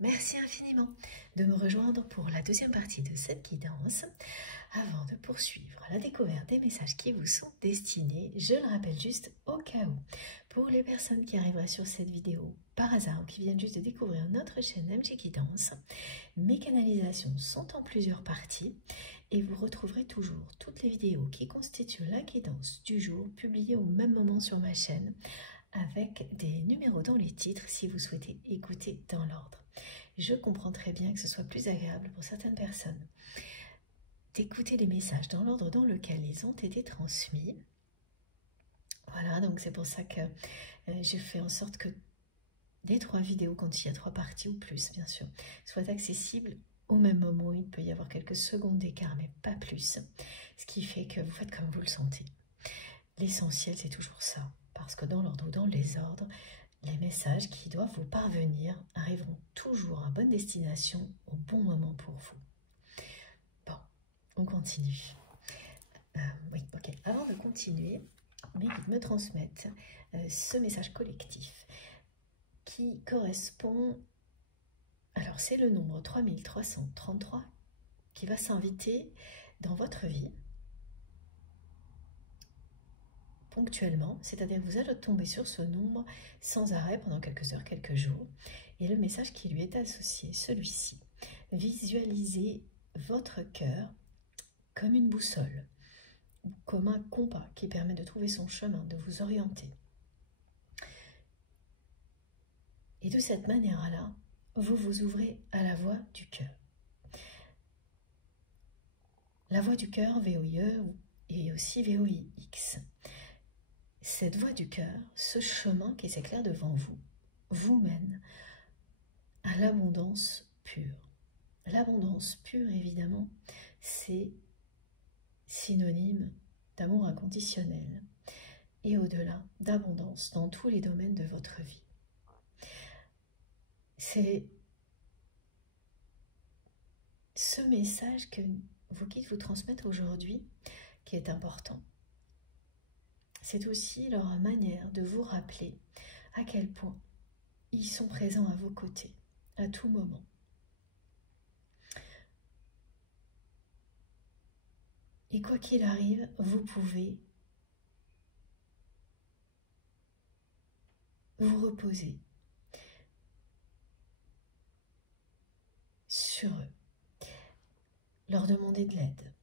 Merci infiniment de me rejoindre pour la deuxième partie de cette guidance. Avant de poursuivre la découverte des messages qui vous sont destinés, je le rappelle juste au cas où, pour les personnes qui arriveraient sur cette vidéo par hasard ou qui viennent juste de découvrir notre chaîne MG Guidance, mes canalisations sont en plusieurs parties et vous retrouverez toujours toutes les vidéos qui constituent la guidance du jour publiées au même moment sur ma chaîne avec des numéros dans les titres si vous souhaitez écouter dans l'ordre. Je comprends très bien que ce soit plus agréable pour certaines personnes d'écouter les messages dans l'ordre dans lequel ils ont été transmis. Voilà, donc c'est pour ça que je fais en sorte que les 3 vidéos, quand il y a 3 parties ou plus, bien sûr, soient accessibles au même moment. Il peut y avoir quelques secondes d'écart, mais pas plus. Ce qui fait que vous faites comme vous le sentez. L'essentiel, c'est toujours ça. Parce que dans l'ordre ou dans les ordres, les messages qui doivent vous parvenir arriveront toujours à bonne destination au bon moment pour vous. Bon, on continue. Oui, ok. Avant de continuer, mes guides me transmettent ce message collectif qui correspond... Alors, c'est le nombre 3333 qui va s'inviter dans votre vie ponctuellement, c'est-à-dire que vous allez tomber sur ce nombre sans arrêt pendant quelques heures, quelques jours, et le message qui lui est associé, celui-ci. Visualisez votre cœur comme une boussole, ou comme un compas qui permet de trouver son chemin, de vous orienter. Et de cette manière-là, vous vous ouvrez à la voix du cœur. La voix du cœur, VOIE, et aussi VOIX. Cette voie du cœur, ce chemin qui s'éclaire devant vous, vous mène à l'abondance pure. L'abondance pure, évidemment, c'est synonyme d'amour inconditionnel et au-delà d'abondance dans tous les domaines de votre vie. C'est ce message que vos guides vous transmettent aujourd'hui qui est important. C'est aussi leur manière de vous rappeler à quel point ils sont présents à vos côtés, à tout moment. Et quoi qu'il arrive, vous pouvez vous reposer sur eux, leur demander de l'aide,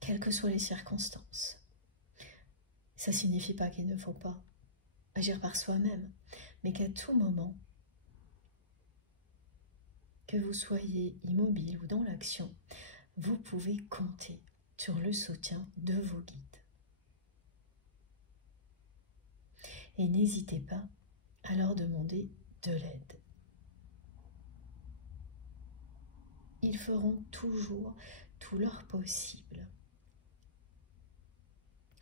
quelles que soient les circonstances. Ça ne signifie pas qu'il ne faut pas agir par soi-même, mais qu'à tout moment, que vous soyez immobile ou dans l'action, vous pouvez compter sur le soutien de vos guides. Et n'hésitez pas à leur demander de l'aide. Ils feront toujours tout leur possible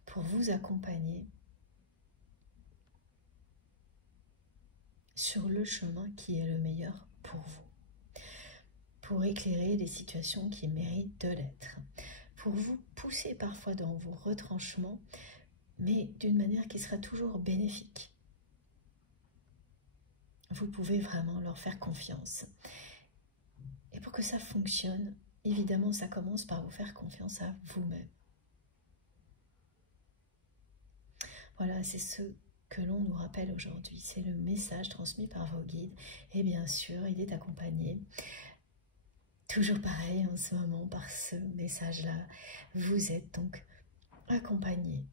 pour vous accompagner sur le chemin qui est le meilleur pour vous, pour éclairer les situations qui méritent de l'être, pour vous pousser parfois dans vos retranchements, mais d'une manière qui sera toujours bénéfique. Vous pouvez vraiment leur faire confiance. Et pour que ça fonctionne, évidemment, ça commence par vous faire confiance à vous-même. Voilà, c'est ce que l'on nous rappelle aujourd'hui. C'est le message transmis par vos guides. Et bien sûr, il est accompagné, toujours pareil en ce moment, par ce message-là. Vous êtes donc accompagné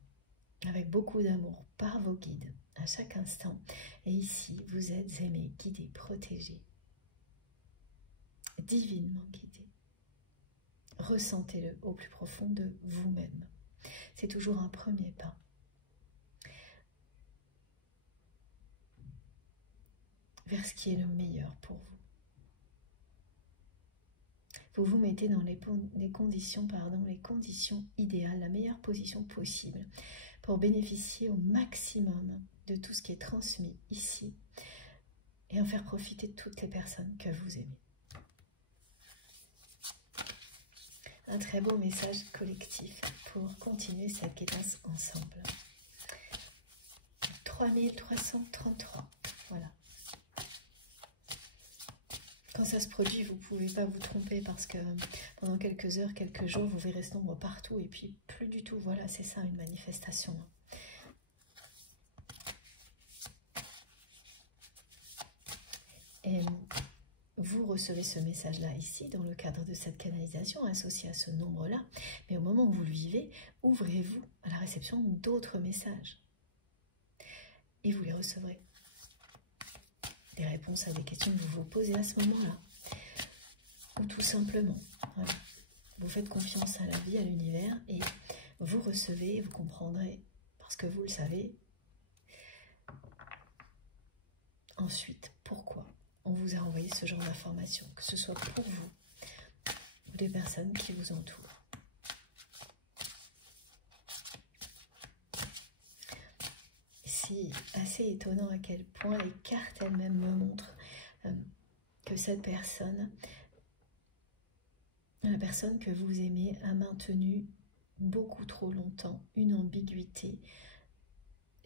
avec beaucoup d'amour par vos guides à chaque instant. Et ici, vous êtes aimé, guidé, protégé, divinement guidé. Ressentez-le au plus profond de vous-même. C'est toujours un premier pas. Vers ce qui est le meilleur pour vous. Vous vous mettez dans les conditions idéales, la meilleure position possible pour bénéficier au maximum de tout ce qui est transmis ici et en faire profiter toutes les personnes que vous aimez. Un très beau message collectif pour continuer cette guidance ensemble. 3333, voilà. Quand ça se produit, vous ne pouvez pas vous tromper parce que pendant quelques heures, quelques jours, vous verrez ce nombre partout et puis plus du tout. Voilà, c'est ça une manifestation. Et vous recevez ce message-là ici, dans le cadre de cette canalisation associée à ce nombre-là. Mais au moment où vous le vivez, ouvrez-vous à la réception d'autres messages. Et vous les recevrez. Des réponses à des questions que vous vous posez à ce moment-là. Ou tout simplement, voilà, vous faites confiance à la vie, à l'univers, et vous recevez, vous comprendrez, parce que vous le savez, ensuite, pourquoi on vous a envoyé ce genre d'informations, que ce soit pour vous ou des personnes qui vous entourent. C'est assez étonnant à quel point les cartes elles-mêmes me montrent que cette personne, la personne que vous aimez, a maintenu beaucoup trop longtemps une ambiguïté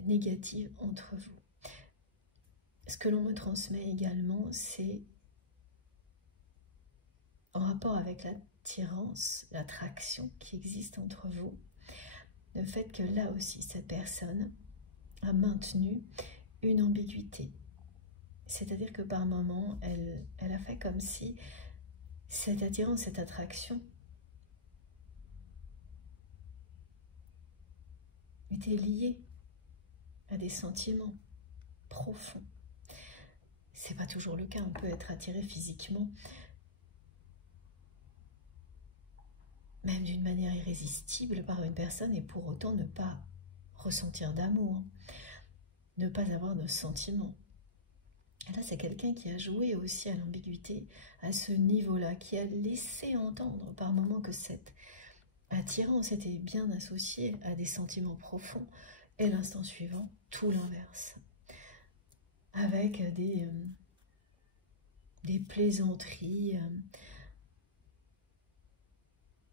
négative entre vous. Ce que l'on me transmet également, c'est en rapport avec l'attirance, l'attraction qui existe entre vous, le fait que là aussi, cette personne a maintenu une ambiguïté. C'est-à-dire que par moments, elle a fait comme si cette attirance, cette attraction était liée à des sentiments profonds. C'est pas toujours le cas, on peut être attiré physiquement, même d'une manière irrésistible par une personne et pour autant ne pas ressentir d'amour, ne pas avoir de sentiments. Et là, c'est quelqu'un qui a joué aussi à l'ambiguïté à ce niveau-là, qui a laissé entendre par moments que cette attirance était bien associée à des sentiments profonds, et l'instant suivant, tout l'inverse. Avec des plaisanteries,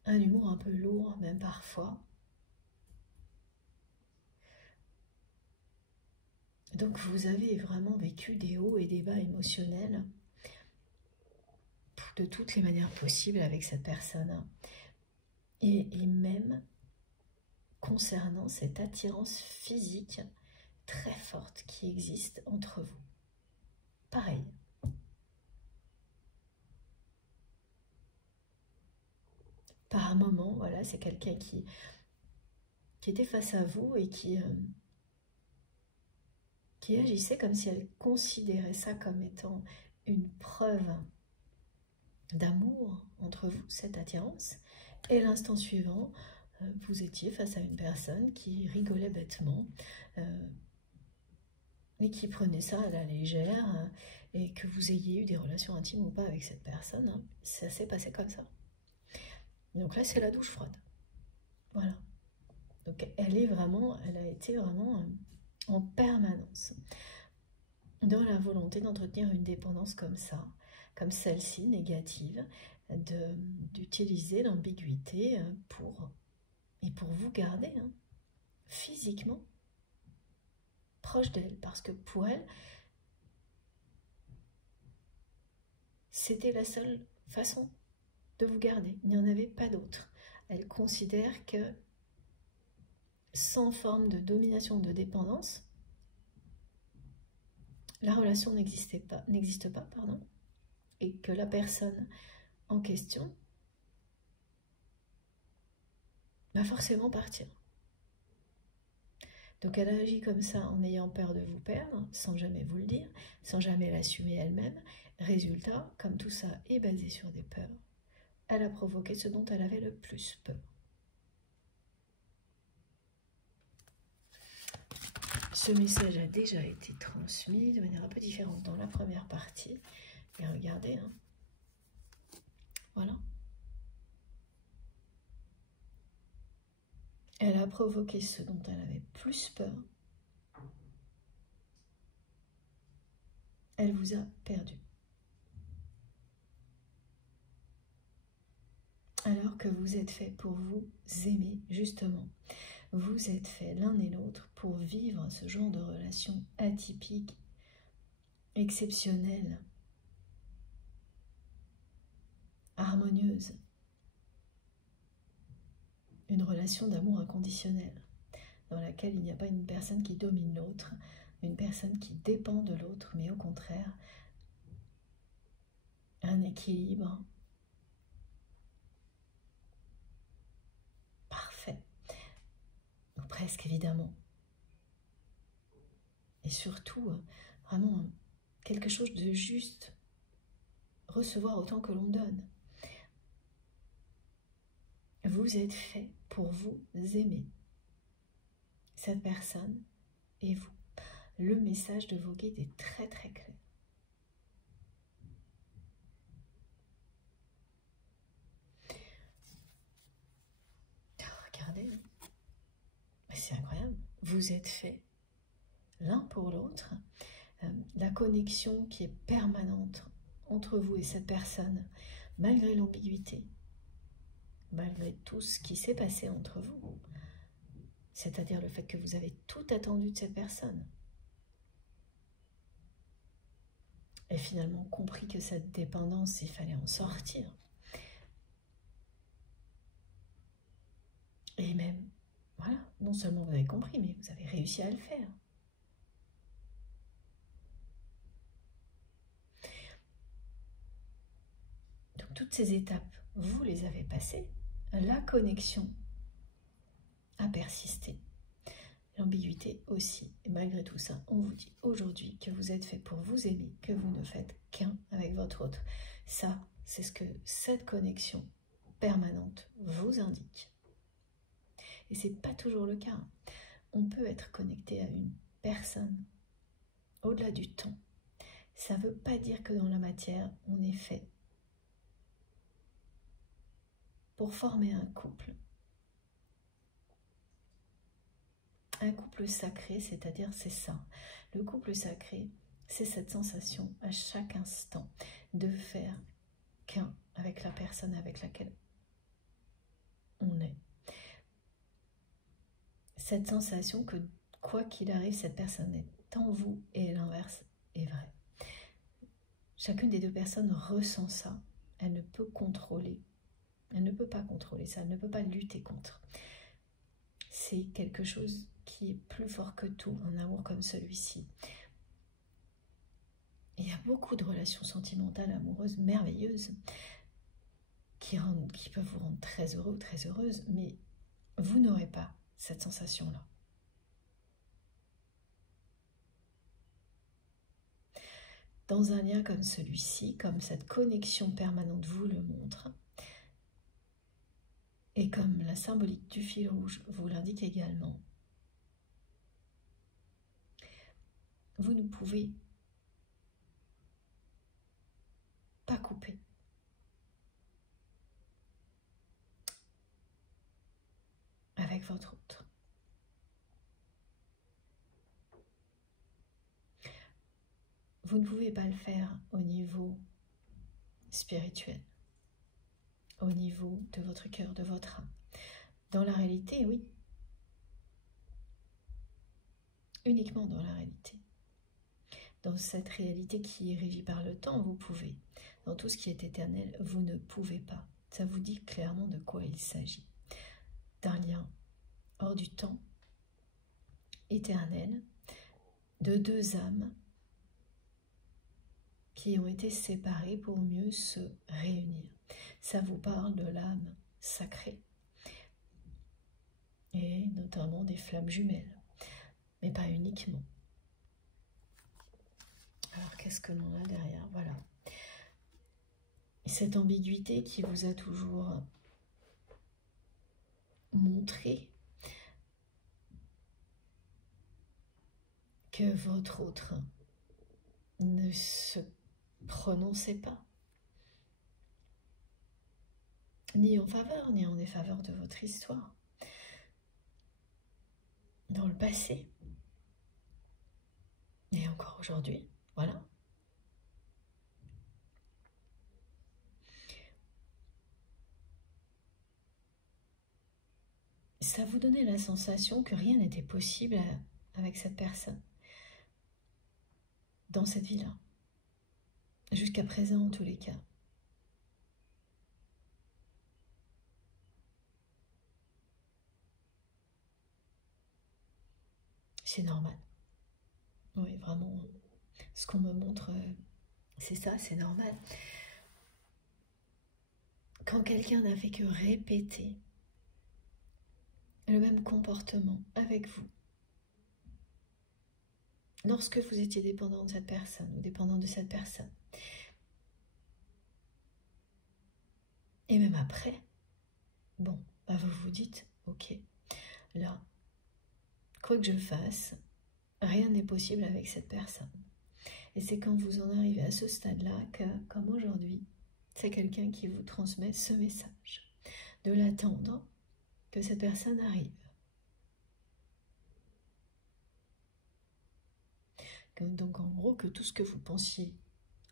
un humour un peu lourd, même parfois. Donc vous avez vraiment vécu des hauts et des bas émotionnels de toutes les manières possibles avec cette personne. Et même concernant cette attirance physique très forte qui existe entre vous. Pareil. Par un moment, voilà, c'est quelqu'un qui était face à vous et qui agissait comme si elle considérait ça comme étant une preuve d'amour entre vous, cette attirance. Et l'instant suivant, vous étiez face à une personne qui rigolait bêtement et qui prenait ça à la légère, et que vous ayez eu des relations intimes ou pas avec cette personne, hein, ça s'est passé comme ça. Donc là, c'est la douche froide. Voilà. Donc elle a été vraiment en permanence dans la volonté d'entretenir une dépendance comme ça, comme celle-ci, négative, d'utiliser l'ambiguïté pour vous garder physiquement proche d'elle, parce que pour elle, c'était la seule façon de vous garder, il n'y en avait pas d'autre. Elle considère que sans forme de domination, de dépendance, la relation n'existe pas, et que la personne en question va forcément partir. Donc elle agit comme ça en ayant peur de vous perdre, sans jamais vous le dire, sans jamais l'assumer elle-même. Résultat, comme tout ça est basé sur des peurs, elle a provoqué ce dont elle avait le plus peur. Ce message a déjà été transmis de manière un peu différente dans la première partie. Et regardez, voilà. Elle a provoqué ce dont elle avait plus peur. Elle vous a perdu. Alors que vous êtes fait pour vous aimer, justement. Vous êtes fait l'un et l'autre pour vivre ce genre de relation atypique, exceptionnelle, harmonieuse, une relation d'amour inconditionnel, dans laquelle il n'y a pas une personne qui domine l'autre, une personne qui dépend de l'autre, mais au contraire, un équilibre parfait, ou presque évidemment. Et surtout, vraiment, quelque chose de juste, recevoir autant que l'on donne. Vous êtes fait pour vous aimer, cette personne et vous. Le message de vos guides est très très clair. Regardez, c'est incroyable. Vous êtes fait l'un pour l'autre. La connexion qui est permanente entre vous et cette personne, malgré l'ambiguïté, malgré tout ce qui s'est passé entre vous, c'est-à-dire le fait que vous avez tout attendu de cette personne, et finalement compris que cette dépendance, il fallait en sortir. Et même, voilà, non seulement vous avez compris, mais vous avez réussi à le faire. Donc toutes ces étapes, vous les avez passées, la connexion a persisté, l'ambiguïté aussi. Et malgré tout ça, on vous dit aujourd'hui que vous êtes fait pour vous aimer, que vous ne faites qu'un avec votre autre. Ça, c'est ce que cette connexion permanente vous indique. Et c'est pas toujours le cas. On peut être connecté à une personne au-delà du temps. Ça ne veut pas dire que dans la matière, on est fait pour former un couple. Un couple sacré, c'est-à-dire c'est ça. Le couple sacré, c'est cette sensation à chaque instant de faire qu'un avec la personne avec laquelle on est. Cette sensation que quoi qu'il arrive, cette personne est en vous et l'inverse est vrai. Chacune des deux personnes ressent ça. Elle ne peut contrôler. Elle ne peut pas contrôler ça. Elle ne peut pas lutter contre. C'est quelque chose qui est plus fort que tout, un amour comme celui-ci. Il y a beaucoup de relations sentimentales, amoureuses, merveilleuses, qui peuvent vous rendre très heureux, très heureuse, mais vous n'aurez pas cette sensation-là. Dans un lien comme celui-ci, comme cette connexion permanente vous le montre, et comme la symbolique du fil rouge vous l'indique également, vous ne pouvez pas couper. Avec votre autre. Vous ne pouvez pas le faire au niveau spirituel, au niveau de votre cœur, de votre âme. Dans la réalité, oui. Uniquement dans la réalité. Dans cette réalité qui est régie par le temps, vous pouvez. Dans tout ce qui est éternel, vous ne pouvez pas. Ça vous dit clairement de quoi il s'agit. D'un lien hors du temps, éternel, de deux âmes qui ont été séparées pour mieux se réunir. Ça vous parle de l'âme sacrée et notamment des flammes jumelles, mais pas uniquement. Alors qu'est-ce que l'on a derrière? Voilà. Et cette ambiguïté qui vous a toujours montré que votre autre ne se prononçait pas, ni en faveur, ni en défaveur de votre histoire, dans le passé, et encore aujourd'hui, voilà. Ça vous donnait la sensation que rien n'était possible avec cette personne, dans cette vie-là, jusqu'à présent en tous les cas. c'est normal. Oui, vraiment, ce qu'on me montre, c'est ça, c'est normal. Quand quelqu'un n'a fait que répéter le même comportement avec vous, lorsque vous étiez dépendant de cette personne ou dépendant de cette personne, et même après, bon, bah vous vous dites, ok, là, quoi que je fasse, rien n'est possible avec cette personne. Et c'est quand vous en arrivez à ce stade-là que, comme aujourd'hui, c'est quelqu'un qui vous transmet ce message, de l'attendre que cette personne arrive. Donc en gros, que tout ce que vous pensiez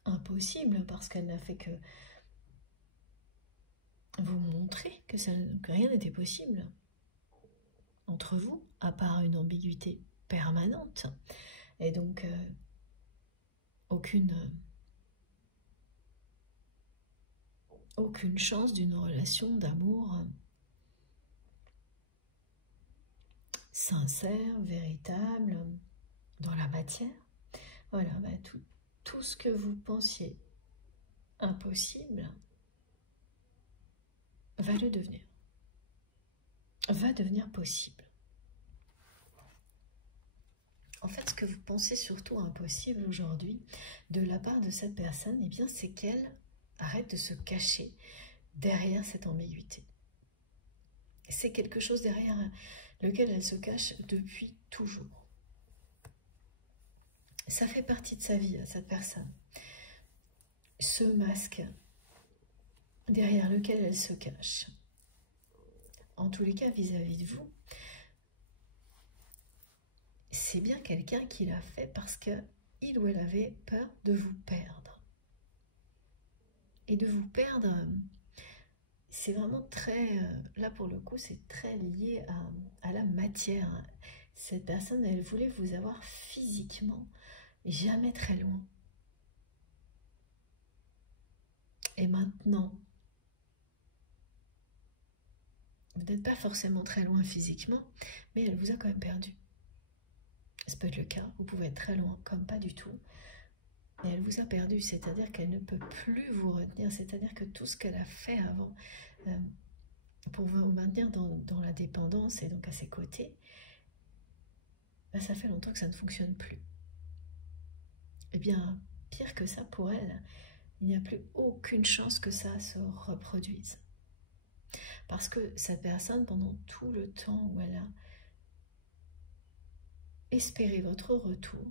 impossible, parce qu'elle n'a fait que vous montrer que rien n'était possible entre vous, à part une ambiguïté permanente, et donc aucune chance d'une relation d'amour sincère, véritable, dans la matière. Voilà, bah, tout ce que vous pensiez impossible va le devenir, va devenir possible. En fait, ce que vous pensez surtout impossible aujourd'hui, de la part de cette personne, eh bien, c'est qu'elle arrête de se cacher derrière cette ambiguïté. C'est quelque chose derrière lequel elle se cache depuis toujours. Ça fait partie de sa vie, cette personne. Ce masque derrière lequel elle se cache, en tous les cas vis-à-vis de vous, c'est bien quelqu'un qui l'a fait parce qu'il ou elle avait peur de vous perdre. Et de vous perdre, c'est vraiment très, là pour le coup, c'est très lié à la matière. Cette personne, elle voulait vous avoir physiquement, jamais très loin. Et maintenant, vous n'êtes pas forcément très loin physiquement, mais elle vous a quand même perdu. Ça peut être le cas, vous pouvez être très loin, comme pas du tout. Et elle vous a perdu, c'est-à-dire qu'elle ne peut plus vous retenir, c'est-à-dire que tout ce qu'elle a fait avant pour vous maintenir dans la dépendance et donc à ses côtés, ben ça fait longtemps que ça ne fonctionne plus. Eh bien, pire que ça, pour elle, il n'y a plus aucune chance que ça se reproduise. Parce que cette personne, pendant tout le temps où elle a espéré votre retour,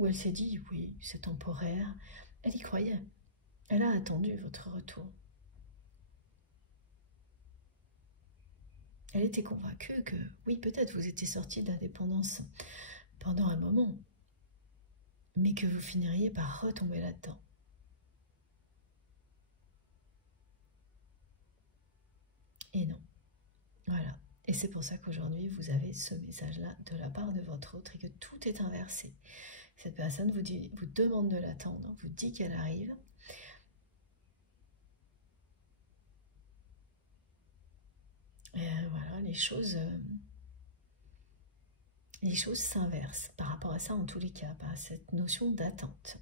où elle s'est dit, oui, c'est temporaire, elle y croyait. Elle a attendu votre retour. Elle était convaincue que, oui, peut-être vous étiez sorti de la dépendance pendant un moment, mais que vous finiriez par retomber là-dedans. Et non. Voilà. Et c'est pour ça qu'aujourd'hui, vous avez ce message-là de la part de votre autre et que tout est inversé. Cette personne vous demande de l'attendre, vous dit qu'elle arrive. Et voilà, les choses s'inversent par rapport à ça en tous les cas, par cette notion d'attente.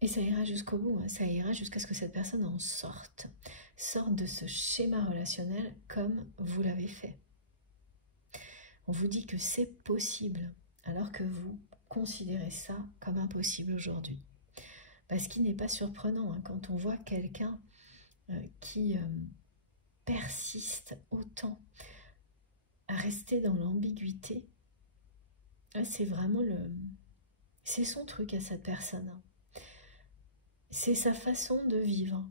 Et ça ira jusqu'au bout, hein. Ça ira jusqu'à ce que cette personne en sorte de ce schéma relationnel comme vous l'avez fait. On vous dit que c'est possible, alors que vous considérez ça comme impossible aujourd'hui. Ce qui n'est pas surprenant, hein, quand on voit quelqu'un qui persiste autant à rester dans l'ambiguïté. C'est vraiment c'est son truc à cette personne. C'est sa façon de vivre.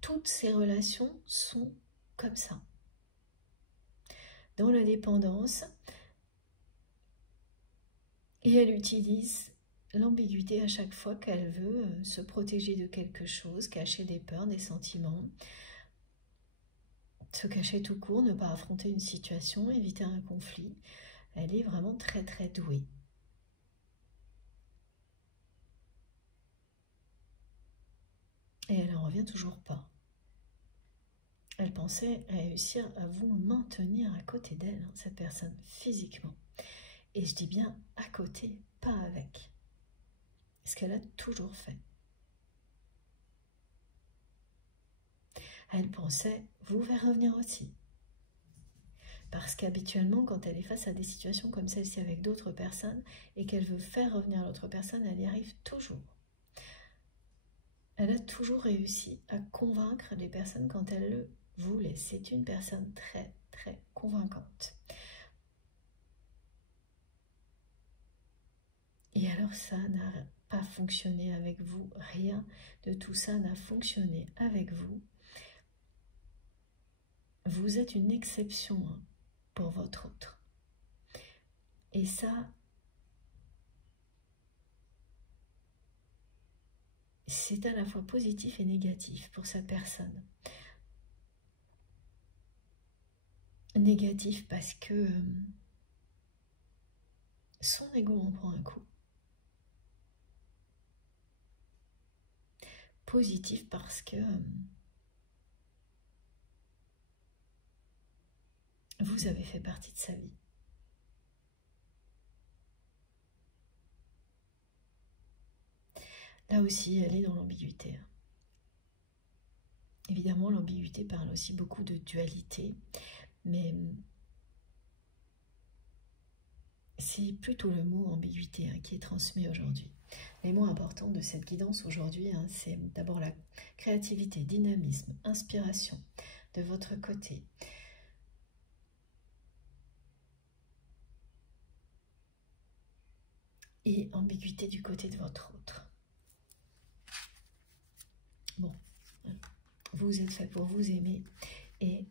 Toutes ses relations sont comme ça. Dans la dépendance, et elle utilise l'ambiguïté à chaque fois qu'elle veut se protéger de quelque chose, cacher des peurs, des sentiments, se cacher tout court, ne pas affronter une situation, éviter un conflit. Elle est vraiment très très douée. Et elle n'en revient toujours pas. Elle pensait réussir à vous maintenir à côté d'elle, hein, cette personne, physiquement. Et je dis bien à côté, pas avec. Ce qu'elle a toujours fait. Elle pensait vous faire revenir aussi. Parce qu'habituellement, quand elle est face à des situations comme celle-ci avec d'autres personnes et qu'elle veut faire revenir l'autre personne, elle y arrive toujours. Elle a toujours réussi à convaincre les personnes quand elle le voulait. C'est une personne très, très convaincante. Et alors ça n'a pas fonctionné avec vous. Rien de tout ça n'a fonctionné avec vous. Vous êtes une exception, hein, pour votre autre. Et ça, c'est à la fois positif et négatif pour cette personne. Négatif parce que son ego en prend un coup. Positif parce que vous avez fait partie de sa vie. Là aussi, elle est dans l'ambiguïté. Évidemment, l'ambiguïté parle aussi beaucoup de dualité, mais c'est plutôt le mot ambiguïté, hein, qui est transmis aujourd'hui. Les mots importants de cette guidance aujourd'hui, hein, c'est d'abord la créativité, dynamisme, inspiration de votre côté. Et ambiguïté du côté de votre autre. Bon, vous êtes fait pour vous aimer et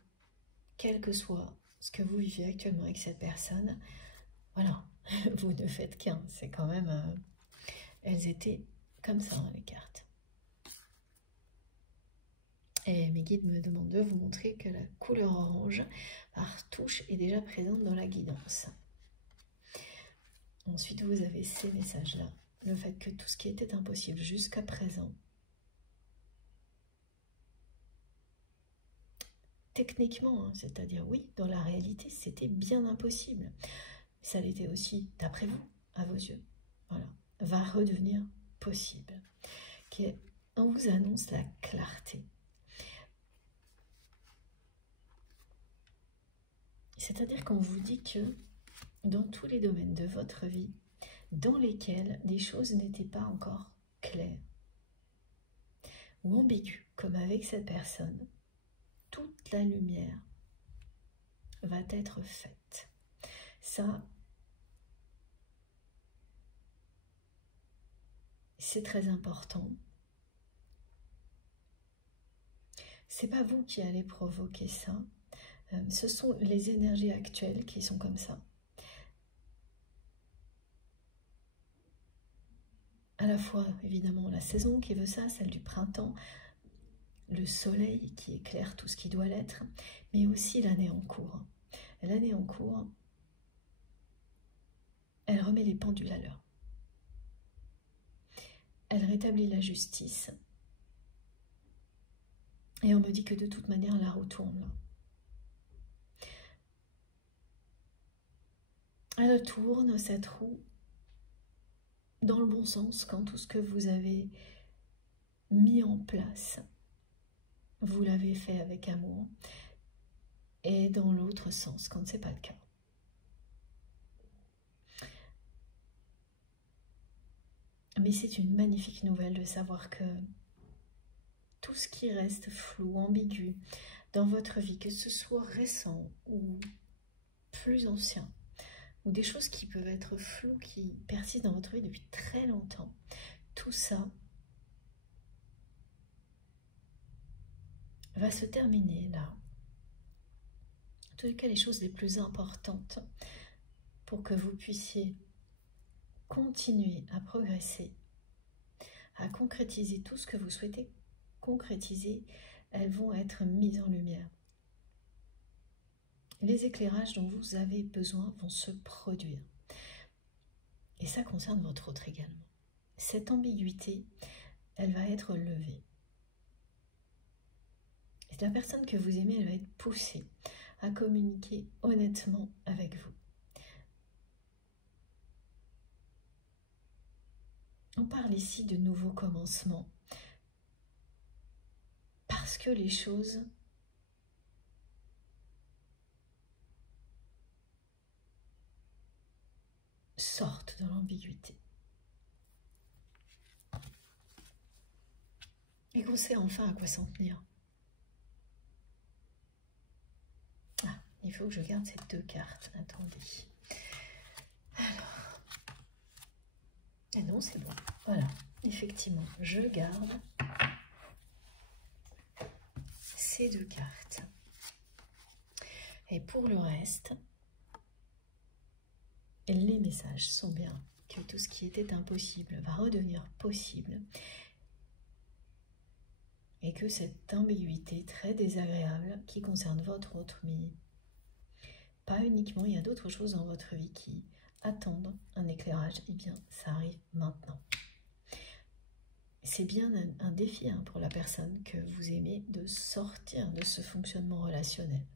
quel que soit ce que vous vivez actuellement avec cette personne, voilà, vous ne faites qu'un. C'est quand même... elles étaient comme ça, hein, les cartes. Et mes guides me demandent de vous montrer que la couleur orange, par touche, est déjà présente dans la guidance. Ensuite, vous avez ces messages-là. Le fait que tout ce qui était impossible jusqu'à présent, techniquement, hein, c'est-à-dire oui, dans la réalité, c'était bien impossible. Ça l'était aussi, d'après vous, à vos yeux. Voilà, va redevenir possible. On vous annonce la clarté. C'est-à-dire qu'on vous dit que dans tous les domaines de votre vie, dans lesquels les choses n'étaient pas encore claires ou ambiguës, comme avec cette personne, toute la lumière va être faite. Ça, c'est très important. C'est pas vous qui allez provoquer ça. Ce sont les énergies actuelles qui sont comme ça. À la fois, évidemment, la saison qui veut ça, celle du printemps, le soleil qui éclaire tout ce qui doit l'être, mais aussi l'année en cours. L'année en cours, elle remet les pendules à l'heure. Elle rétablit la justice. Et on me dit que de toute manière, la roue tourne là. Elle tourne, cette roue, dans le bon sens, quand tout ce que vous avez mis en place, vous l'avez fait avec amour, et dans l'autre sens, quand ce n'est pas le cas. Mais c'est une magnifique nouvelle de savoir que tout ce qui reste flou, ambigu dans votre vie, que ce soit récent ou plus ancien, ou des choses qui peuvent être floues, qui persistent dans votre vie depuis très longtemps, tout ça va se terminer là. En tous les cas, les choses les plus importantes pour que vous puissiez continuer à progresser, à concrétiser tout ce que vous souhaitez concrétiser, elles vont être mises en lumière. Les éclairages dont vous avez besoin vont se produire. Et ça concerne votre autre également. Cette ambiguïté, elle va être levée. La personne que vous aimez, elle va être poussée à communiquer honnêtement avec vous. On parle ici de nouveaux commencements parce que les choses sortent de l'ambiguïté. Et qu'on sait enfin à quoi s'en tenir. Ah, il faut que je garde ces deux cartes. Attendez. Alors. Et non, c'est bon. Voilà. Effectivement, je garde ces deux cartes. Et pour le reste, les messages sont bien que tout ce qui était impossible va redevenir possible et que cette ambiguïté très désagréable qui concerne votre autre, mais pas uniquement, il y a d'autres choses dans votre vie qui attendent un éclairage, et bien ça arrive maintenant. C'est bien un défi pour la personne que vous aimez de sortir de ce fonctionnement relationnel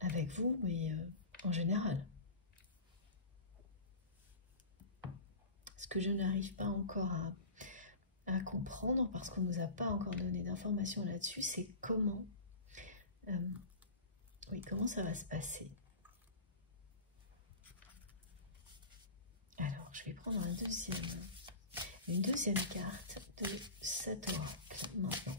avec vous, mais en général. Ce que je n'arrive pas encore à comprendre, parce qu'on ne nous a pas encore donné d'informations là-dessus, c'est comment, comment ça va se passer. Alors, je vais prendre une deuxième carte de cet oracle maintenant.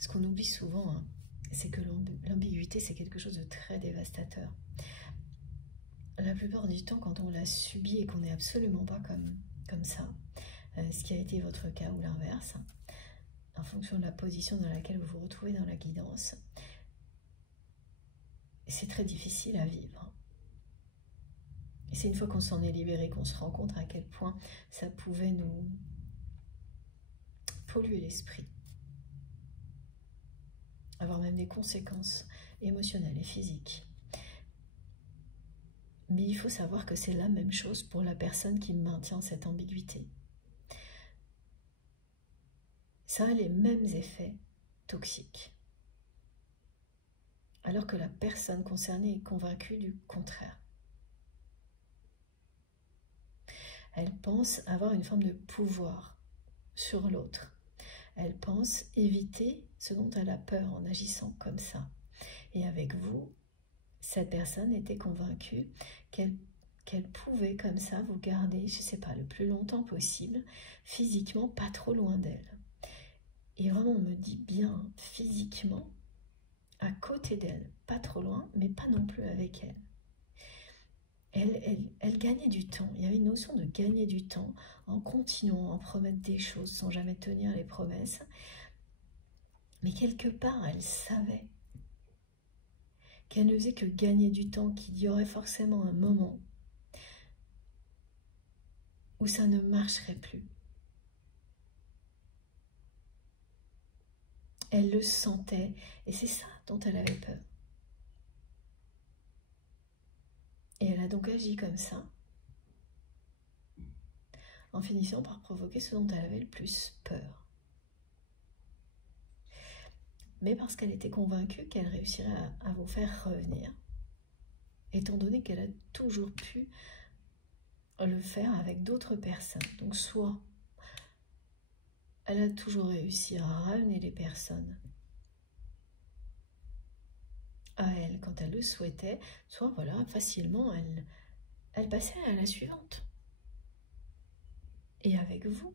Ce qu'on oublie souvent, c'est que l'ambiguïté, c'est quelque chose de très dévastateur. La plupart du temps, quand on l'a subi et qu'on n'est absolument pas comme ça, ce qui a été votre cas ou l'inverse, en fonction de la position dans laquelle vous vous retrouvez dans la guidance, c'est très difficile à vivre. Et c'est une fois qu'on s'en est libéré qu'on se rend compte à quel point ça pouvait nous polluer l'esprit, avoir même des conséquences émotionnelles et physiques. Mais il faut savoir que c'est la même chose pour la personne qui maintient cette ambiguïté. Ça a les mêmes effets toxiques, alors que la personne concernée est convaincue du contraire. Elle pense avoir une forme de pouvoir sur l'autre. Elle pense éviter ce dont elle a peur en agissant comme ça. Et avec vous, cette personne était convaincue qu'elle pouvait comme ça vous garder, je ne sais pas, le plus longtemps possible, physiquement pas trop loin d'elle. Et vraiment, on me dit bien physiquement, à côté d'elle, pas trop loin, mais pas non plus avec elle. Elle gagnait du temps. Il y avait une notion de gagner du temps en continuant à promettre des choses sans jamais tenir les promesses. Mais quelque part, elle savait qu'elle ne faisait que gagner du temps, qu'il y aurait forcément un moment où ça ne marcherait plus. Elle le sentait et c'est ça dont elle avait peur. Et elle a donc agi comme ça, en finissant par provoquer ce dont elle avait le plus peur. Mais parce qu'elle était convaincue qu'elle réussirait à vous faire revenir, étant donné qu'elle a toujours pu le faire avec d'autres personnes. Donc soit elle a toujours réussi à ramener les personnes à elle quand elle le souhaitait, soit voilà, facilement elle passait à la suivante. Et avec vous,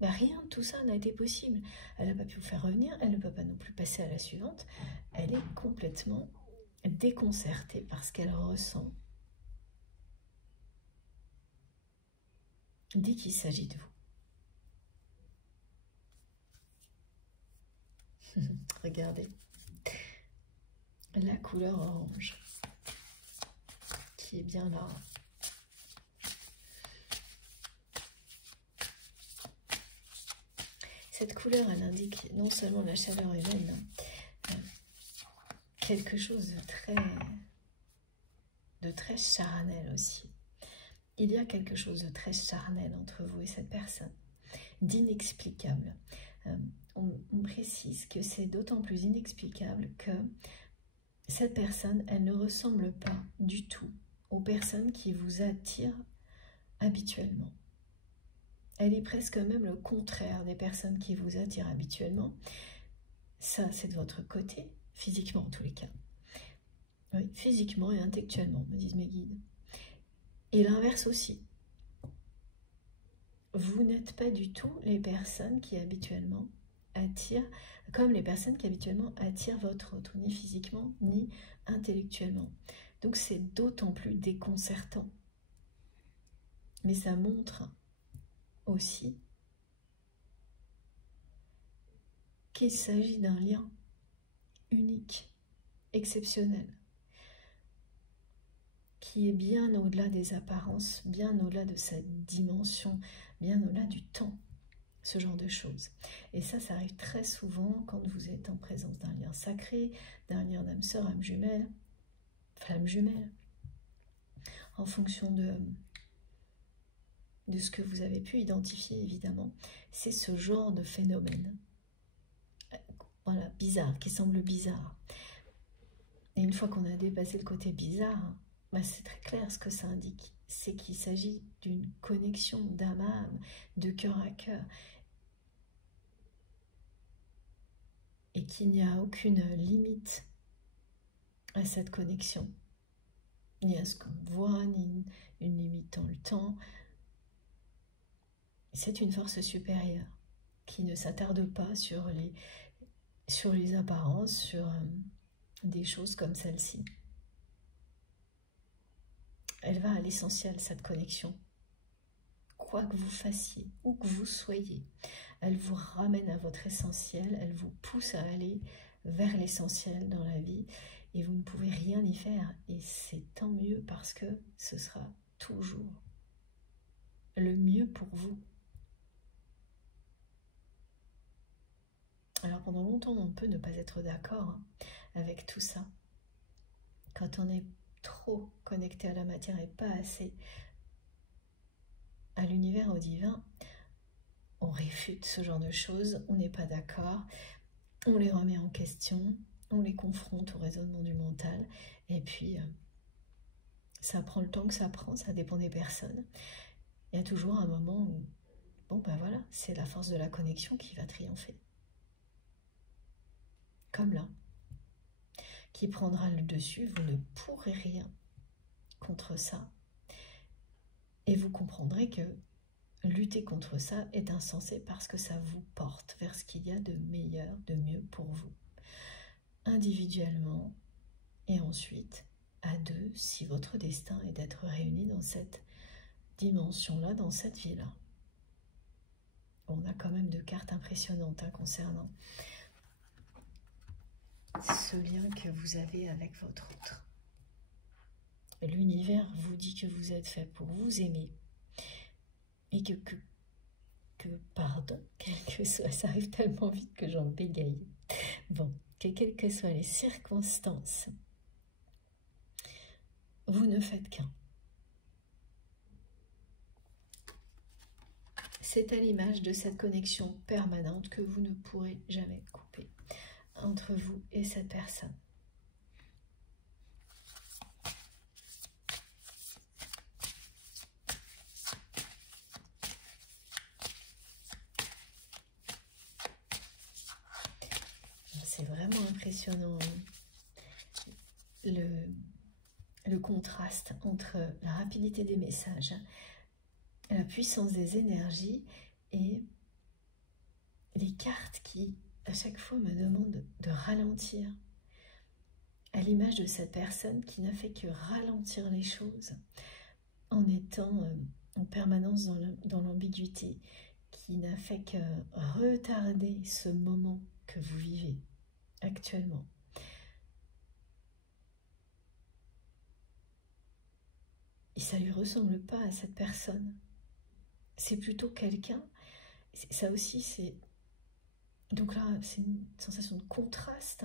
rien de tout ça n'a été possible. Elle n'a pas pu vous faire revenir, elle ne peut pas non plus passer à la suivante. Elle est complètement déconcertée par ce qu'elle ressent dès qu'il s'agit de vous. Regardez, la couleur orange qui est bien là. Cette couleur, elle indique non seulement la chaleur humaine, quelque chose de très charnel aussi. il y a quelque chose de très charnel entre vous et cette personne, d'inexplicable. On précise que c'est d'autant plus inexplicable que cette personne, elle ne ressemble pas du tout aux personnes qui vous attirent habituellement. Elle est presque même le contraire des personnes qui vous attirent habituellement. Ça, c'est de votre côté, physiquement en tous les cas. Oui, physiquement et intellectuellement, me disent mes guides. Et l'inverse aussi. Vous n'êtes pas du tout les personnes qui habituellement attirent, comme les personnes qui habituellement attirent votre autre, ni physiquement, ni intellectuellement. Donc c'est d'autant plus déconcertant. Mais ça montre aussi qu'il s'agit d'un lien unique, exceptionnel, qui est bien au-delà des apparences, bien au-delà de sa dimension, bien au-delà du temps, ce genre de choses. Et ça arrive très souvent quand vous êtes en présence d'un lien sacré, d'un lien d'âme sœur, âme jumelle, flamme jumelle, en fonction de ce que vous avez pu identifier, évidemment. C'est ce genre de phénomène, voilà, bizarre, qui semble bizarre. Et une fois qu'on a dépassé le côté bizarre, bah c'est très clair ce que ça indique. C'est qu'il s'agit d'une connexion d'âme à âme, de cœur à cœur. Et qu'il n'y a aucune limite à cette connexion. Ni à ce qu'on voit, ni une limite dans le temps. C'est une force supérieure qui ne s'attarde pas sur les apparences, sur des choses comme celle-ci. Elle va à l'essentiel, cette connexion. Quoi que vous fassiez, où que vous soyez, elle vous ramène à votre essentiel, elle vous pousse à aller vers l'essentiel dans la vie et vous ne pouvez rien y faire. Et c'est tant mieux parce que ce sera toujours le mieux pour vous. Alors pendant longtemps, on peut ne pas être d'accord avec tout ça. Quand on est trop connecté à la matière et pas assez à l'univers, au divin, on réfute ce genre de choses, on n'est pas d'accord, on les remet en question, on les confronte au raisonnement du mental, et puis ça prend le temps que ça prend, ça dépend des personnes. Il y a toujours un moment où, bon ben voilà, c'est la force de la connexion qui va triompher. Comme là, qui prendra le dessus, vous ne pourrez rien contre ça. Et vous comprendrez que lutter contre ça est insensé parce que ça vous porte vers ce qu'il y a de meilleur, de mieux pour vous. Individuellement et ensuite à deux si votre destin est d'être réunis dans cette dimension-là, dans cette vie-là. On a quand même 2 cartes impressionnantes concernant ce lien que vous avez avec votre autre. L'univers vous dit que vous êtes fait pour vous aimer et que pardon, quel que soit, ça arrive tellement vite que j'en bégaye. Bon, que quelles que soient les circonstances, vous ne faites qu'un. C'est à l'image de cette connexion permanente que vous ne pourrez jamais couper entre vous et cette personne. C'est vraiment impressionnant le contraste entre la rapidité des messages, la puissance des énergies et les cartes qui, à chaque fois, me demandent de ralentir, à l'image de cette personne qui n'a fait que ralentir les choses en étant en permanence dans l'ambiguïté, qui n'a fait que retarder ce moment que vous vivez actuellement. Et ça ne lui ressemble pas à cette personne. C'est plutôt quelqu'un, ça aussi c'est... Donc là, c'est une sensation de contraste,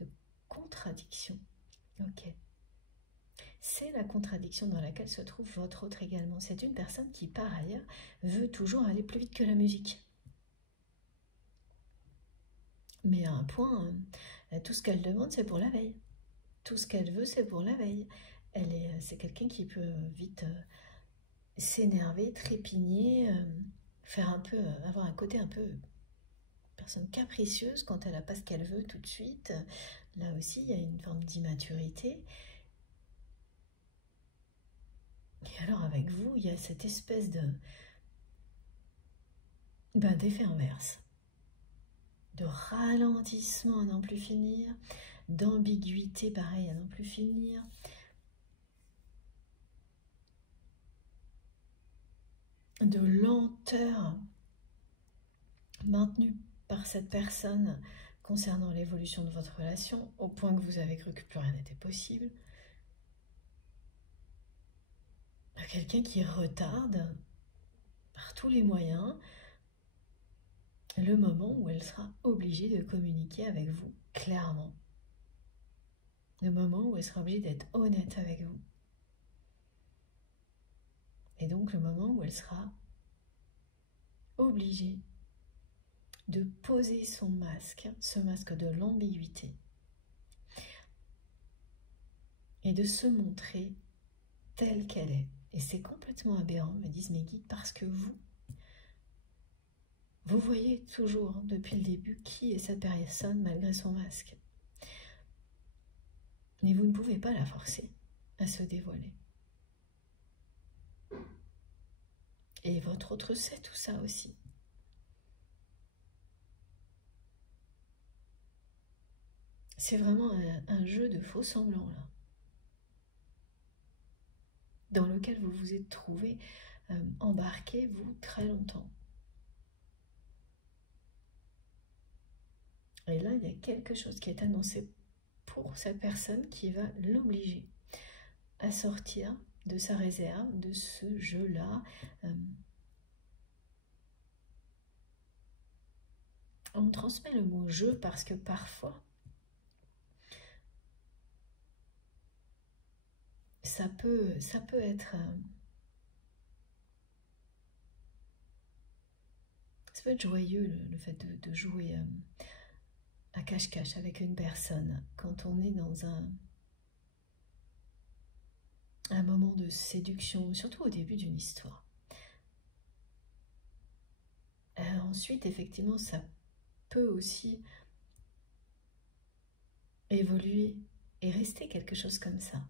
de contradiction. Ok. c'est la contradiction dans laquelle se trouve votre autre également. C'est une personne qui, par ailleurs, veut toujours aller plus vite que la musique. Mais à un point, tout ce qu'elle demande, c'est pour la veille. Tout ce qu'elle veut, c'est pour la veille. C'est quelqu'un qui peut vite s'énerver, trépigner, faire un peu, avoir un côté un peu personne capricieuse quand elle n'a pas ce qu'elle veut tout de suite. Là aussi, il y a une forme d'immaturité. Et alors avec vous, il y a cette espèce d'effet inverse, de ralentissement à n'en plus finir, d'ambiguïté pareil à n'en plus finir, de lenteur maintenue par cette personne concernant l'évolution de votre relation, au point que vous avez cru que plus rien n'était possible. Quelqu'un qui retarde par tous les moyens le moment où elle sera obligée de communiquer avec vous clairement. Le moment où elle sera obligée d'être honnête avec vous. Et donc le moment où elle sera obligée de poser son masque, ce masque de l'ambiguïté, et de se montrer telle qu'elle est. Et c'est complètement aberrant, me disent mes guides, parce que vous voyez toujours depuis le début qui est cette personne malgré son masque. Mais vous ne pouvez pas la forcer à se dévoiler. Et votre autre sait tout ça aussi. C'est vraiment un jeu de faux semblants là, dans lequel vous vous êtes trouvé embarqué, vous, très longtemps. Et là, il y a quelque chose qui est annoncé pour cette personne qui va l'obliger à sortir de sa réserve, de ce jeu-là. On transmet le mot jeu parce que parfois, ça peut être joyeux le fait de jouer à cache-cache avec une personne quand on est dans un moment de séduction, surtout au début d'une histoire. Ensuite, effectivement, ça peut aussi évoluer et rester quelque chose comme ça.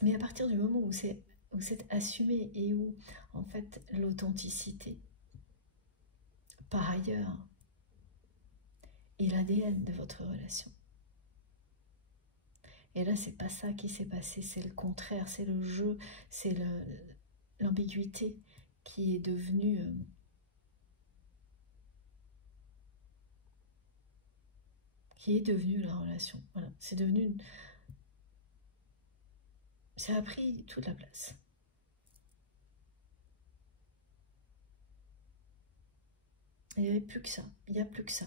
Mais à partir du moment où c'est assumé et où, en fait, l'authenticité, par ailleurs, est l'ADN de votre relation. Et là, c'est pas ça qui s'est passé, c'est le contraire, c'est le jeu, c'est l'ambiguïté qui est devenue la relation. Voilà, c'est devenu... Ça a pris toute la place. Il n'y avait plus que ça, il n'y a plus que ça.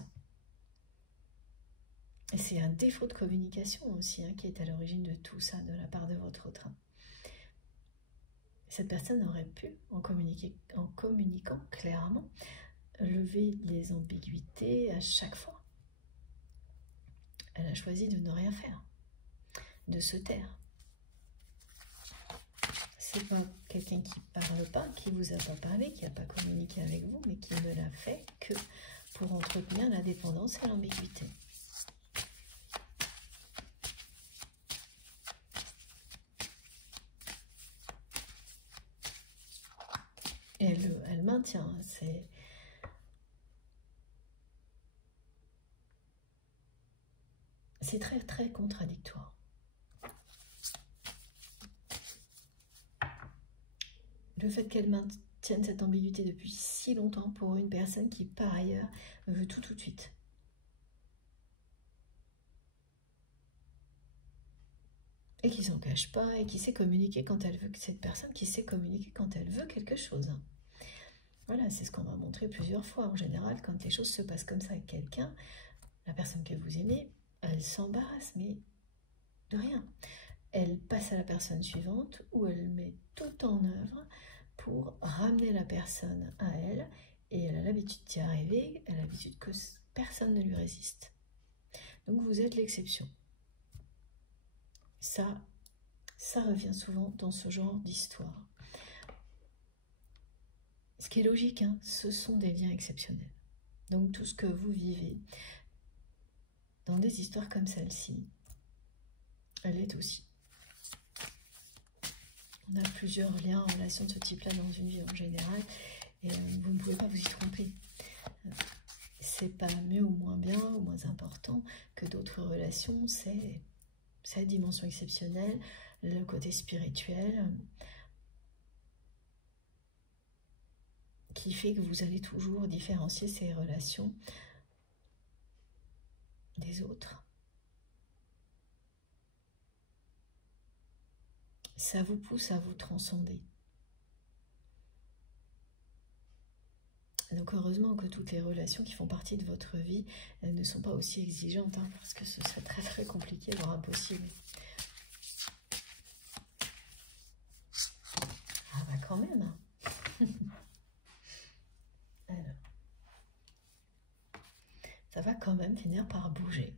Et c'est un défaut de communication aussi qui est à l'origine de tout ça, de la part de votre autre. Cette personne aurait pu, en communiquant clairement, lever les ambiguïtés à chaque fois. Elle a choisi de ne rien faire, de se taire. C'est pas quelqu'un qui parle pas, qui vous a pas parlé, qui n'a pas communiqué avec vous, mais qui ne l'a fait que pour entretenir la dépendance et l'ambiguïté. Et elle maintient, c'est très très contradictoire. Le fait qu'elle maintienne cette ambiguïté depuis si longtemps pour une personne qui, par ailleurs, veut tout de suite. Et qui s'en cache pas, et qui sait communiquer quand elle veut, cette personne qui sait communiquer quand elle veut quelque chose. Voilà, c'est ce qu'on m'a montré plusieurs fois. En général, quand les choses se passent comme ça avec quelqu'un, la personne que vous aimez, elle s'embarrasse, mais de rien. Elle passe à la personne suivante où elle met tout en œuvre pour ramener la personne à elle, et elle a l'habitude d'y arriver, elle a l'habitude que personne ne lui résiste. Donc vous êtes l'exception. Ça revient souvent dans ce genre d'histoire. Ce qui est logique, hein, ce sont des liens exceptionnels. Donc tout ce que vous vivez dans des histoires comme celle-ci, elle est aussi. On a plusieurs liens en relation de ce type-là dans une vie en général, et vous ne pouvez pas vous y tromper. C'est pas mieux ou moins bien ou moins important que d'autres relations, c'est cette dimension exceptionnelle, le côté spirituel, qui fait que vous allez toujours différencier ces relations des autres. Ça vous pousse à vous transcender. Donc heureusement que toutes les relations qui font partie de votre vie ne sont pas aussi exigeantes, hein, parce que ce serait très très compliqué, voire impossible. Ah bah quand même. Alors, ça va quand même finir par bouger.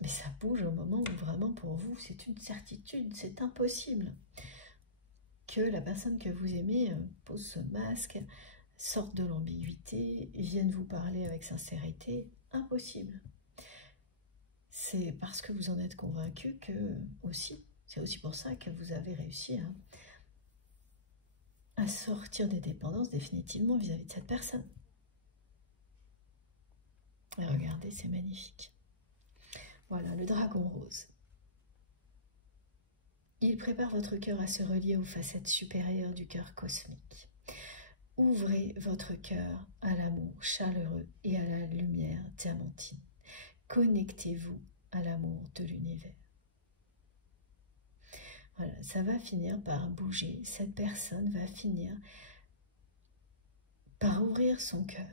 Mais ça bouge au moment où vraiment pour vous c'est une certitude, c'est impossible que la personne que vous aimez pose ce masque, sorte de l'ambiguïté, vienne vous parler avec sincérité. Impossible. C'est parce que vous en êtes convaincu que c'est aussi pour ça que vous avez réussi à sortir des dépendances définitivement vis-à-vis de cette personne. Et regardez, c'est magnifique. Voilà, le dragon rose. Il prépare votre cœur à se relier aux facettes supérieures du cœur cosmique. Ouvrez votre cœur à l'amour chaleureux et à la lumière diamantine. Connectez-vous à l'amour de l'univers. Voilà, ça va finir par bouger. Cette personne va finir par ouvrir son cœur.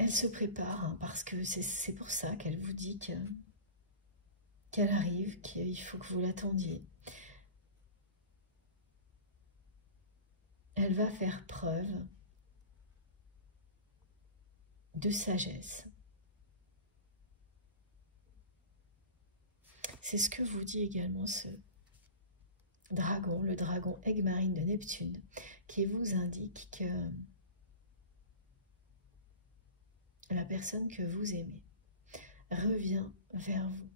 Elle se prépare, hein, parce que c'est pour ça qu'elle vous dit qu'elle arrive, qu'il faut que vous l'attendiez. Elle va faire preuve de sagesse. C'est ce que vous dit également ce dragon, le dragon aigle marine de Neptune, qui vous indique que la personne que vous aimez revient vers vous.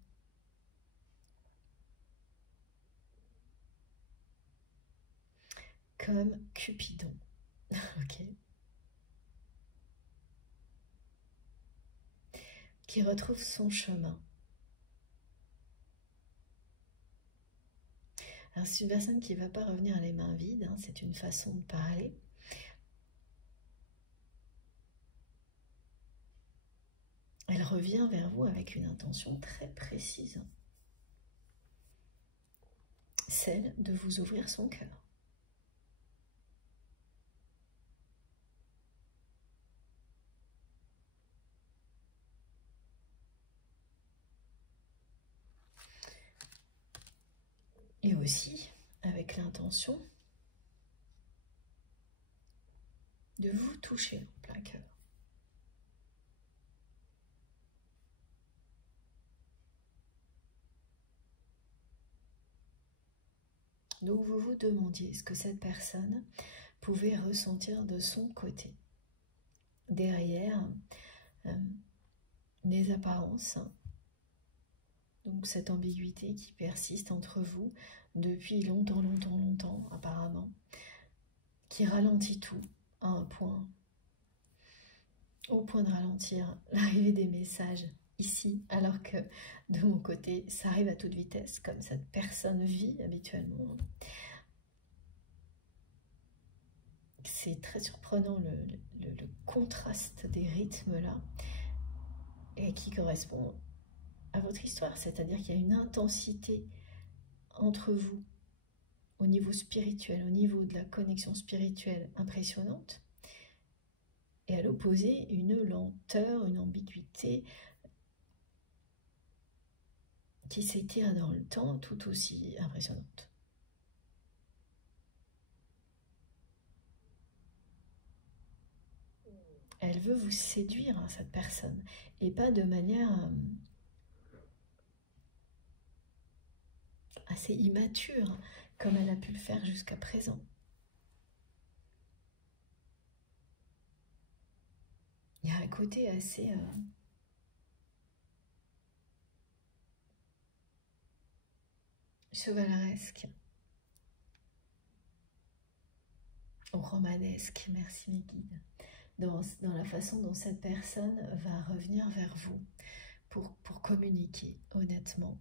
Comme Cupidon. Ok. Qui retrouve son chemin. Alors c'est une personne qui ne va pas revenir les mains vides, hein, c'est une façon de parler. Elle revient vers vous avec une intention très précise. Celle de vous ouvrir son cœur. Et aussi avec l'intention de vous toucher en plein cœur. Donc vous vous demandiez ce que cette personne pouvait ressentir de son côté, derrière les apparences. Donc cette ambiguïté qui persiste entre vous depuis longtemps, apparemment, qui ralentit tout à un point, au point de ralentir l'arrivée des messages ici, alors que de mon côté, ça arrive à toute vitesse, comme cette personne vit habituellement. C'est très surprenant le contraste des rythmes là, et qui correspond à votre histoire, c'est-à-dire qu'il y a une intensité entre vous au niveau spirituel, au niveau de la connexion spirituelle impressionnante, et à l'opposé, une lenteur, une ambiguïté qui s'étire dans le temps, tout aussi impressionnante. Elle veut vous séduire, hein, cette personne, et pas de manière assez immature, comme elle a pu le faire jusqu'à présent. Il y a un côté assez chevaleresque, ou romanesque, merci mes guides, dans la façon dont cette personne va revenir vers vous pour communiquer honnêtement.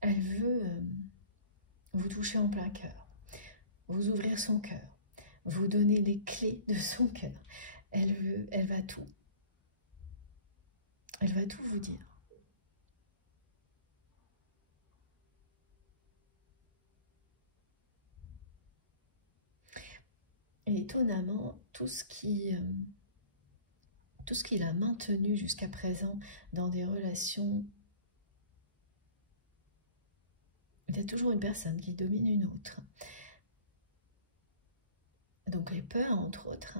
Elle veut vous toucher en plein cœur, vous ouvrir son cœur, vous donner les clés de son cœur. Elle va tout. Elle va tout vous dire. Et étonnamment, tout ce qui l'a maintenu jusqu'à présent dans des relations, il y a toujours une personne qui domine une autre. Donc les peurs, entre autres,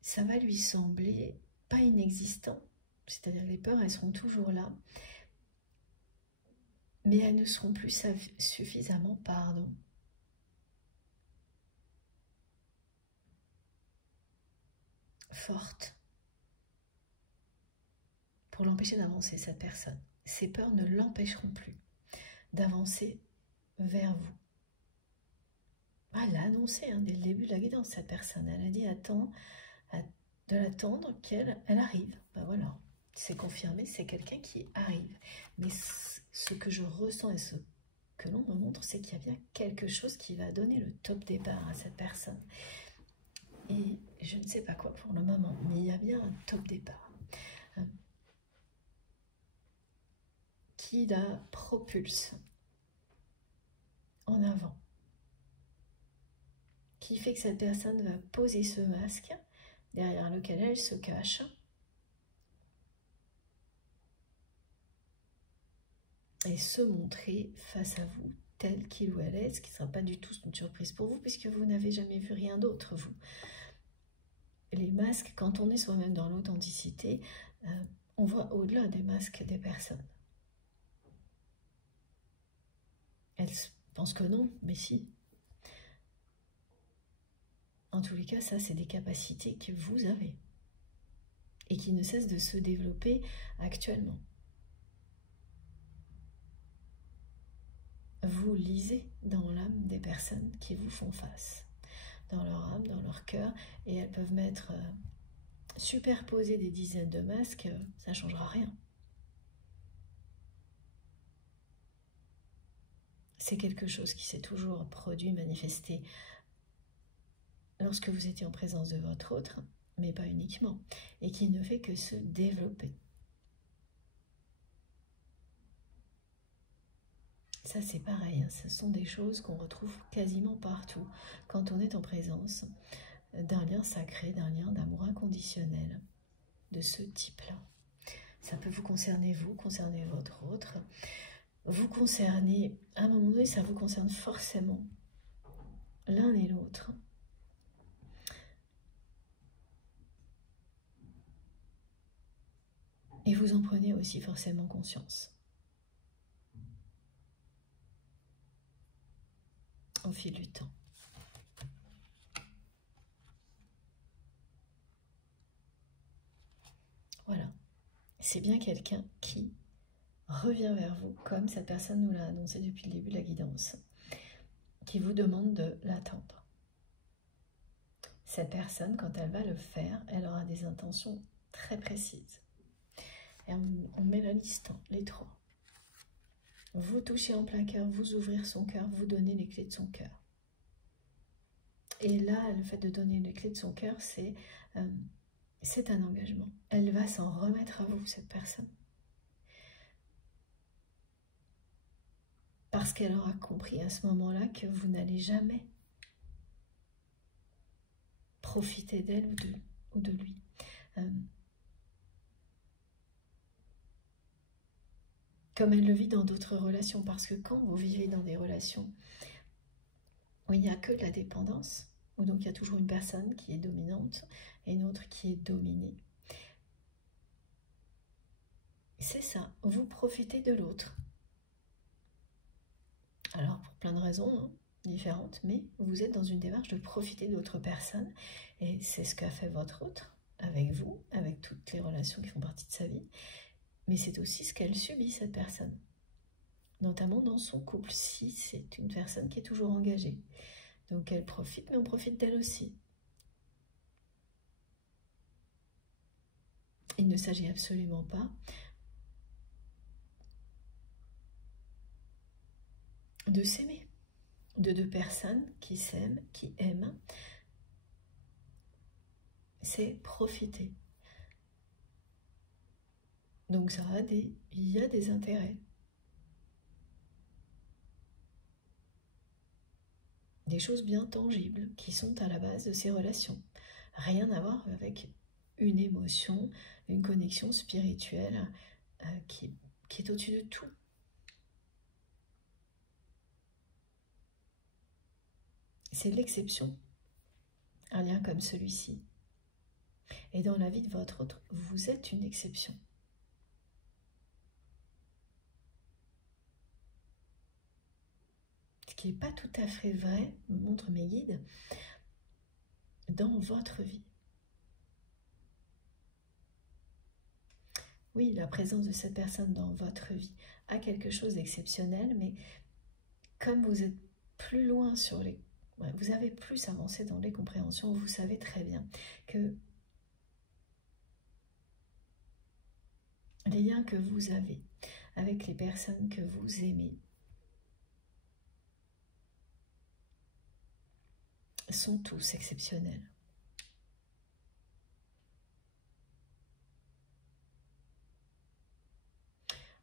ça va lui sembler pas inexistant. C'est-à-dire que les peurs, elles seront toujours là. Mais elles ne seront plus suffisamment, fortes pour l'empêcher d'avancer, cette personne. Ces peurs ne l'empêcheront plus d'avancer vers vous. Elle l'a annoncé dès le début de la guidance, cette personne. Elle a dit attends, de l'attendre qu'elle arrive. Ben voilà, c'est confirmé, c'est quelqu'un qui arrive. Mais ce que je ressens et ce que l'on me montre, c'est qu'il y a bien quelque chose qui va donner le top départ à cette personne. Et je ne sais pas quoi pour le moment, mais il y a bien un top départ qui la propulse en avant, qui fait que cette personne va poser ce masque derrière lequel elle se cache et se montrer face à vous tel qu'il ou elle est, ce qui ne sera pas du tout une surprise pour vous puisque vous n'avez jamais vu rien d'autre, vous. Les masques, quand on est soi-même dans l'authenticité, on voit au-delà des masques des personnes. Elles pensent que non, mais si. En tous les cas, ça, c'est des capacités que vous avez et qui ne cessent de se développer actuellement. Vous lisez dans l'âme des personnes qui vous font face, dans leur âme, dans leur cœur, et elles peuvent mettre superposer des dizaines de masques, ça ne changera rien. C'est quelque chose qui s'est toujours produit, manifesté lorsque vous étiez en présence de votre autre, mais pas uniquement, et qui ne fait que se développer. Ça, c'est pareil, ce sont des choses qu'on retrouve quasiment partout quand on est en présence d'un lien sacré, d'un lien d'amour inconditionnel de ce type-là. Ça peut vous concerner, vous, concerner votre autre, vous concerner, à un moment donné, ça vous concerne forcément l'un et l'autre. Et vous en prenez aussi forcément conscience. Au fil du temps. Voilà. C'est bien quelqu'un qui revient vers vous, comme cette personne nous l'a annoncé depuis le début de la guidance, qui vous demande de l'attendre. Cette personne, quand elle va le faire, elle aura des intentions très précises. Et on met la liste, les trois. Vous toucher en plein cœur, vous ouvrir son cœur, vous donner les clés de son cœur. Et là, le fait de donner les clés de son cœur, c'est un engagement. Elle va s'en remettre à vous, cette personne. Parce qu'elle aura compris à ce moment-là que vous n'allez jamais profiter d'elle ou de lui. Comme elle le vit dans d'autres relations, parce que quand vous vivez dans des relations où il n'y a que de la dépendance, où donc il y a toujours une personne qui est dominante et une autre qui est dominée, c'est ça, vous profitez de l'autre. Alors pour plein de raisons différentes, mais vous êtes dans une démarche de profiter d'autres personnes, et c'est ce qu'a fait votre autre avec vous, avec toutes les relations qui font partie de sa vie, mais c'est aussi ce qu'elle subit, cette personne, notamment dans son couple, si c'est une personne qui est toujours engagée. Donc elle profite, mais on profite d'elle aussi. Il ne s'agit absolument pas de s'aimer, de deux personnes qui s'aiment, qui aiment. C'est profiter. Donc il y a des intérêts. Des choses bien tangibles qui sont à la base de ces relations. Rien à voir avec une émotion, une connexion spirituelle qui est au-dessus de tout. C'est l'exception, un lien comme celui-ci. Et dans la vie de votre autre, vous êtes une exception. Ce qui n'est pas tout à fait vrai, me montrent mes guides, dans votre vie. Oui, la présence de cette personne dans votre vie a quelque chose d'exceptionnel, mais comme vous êtes plus loin sur les... vous avez plus avancé dans les compréhensions, vous savez très bien que les liens que vous avez avec les personnes que vous aimez sont tous exceptionnels.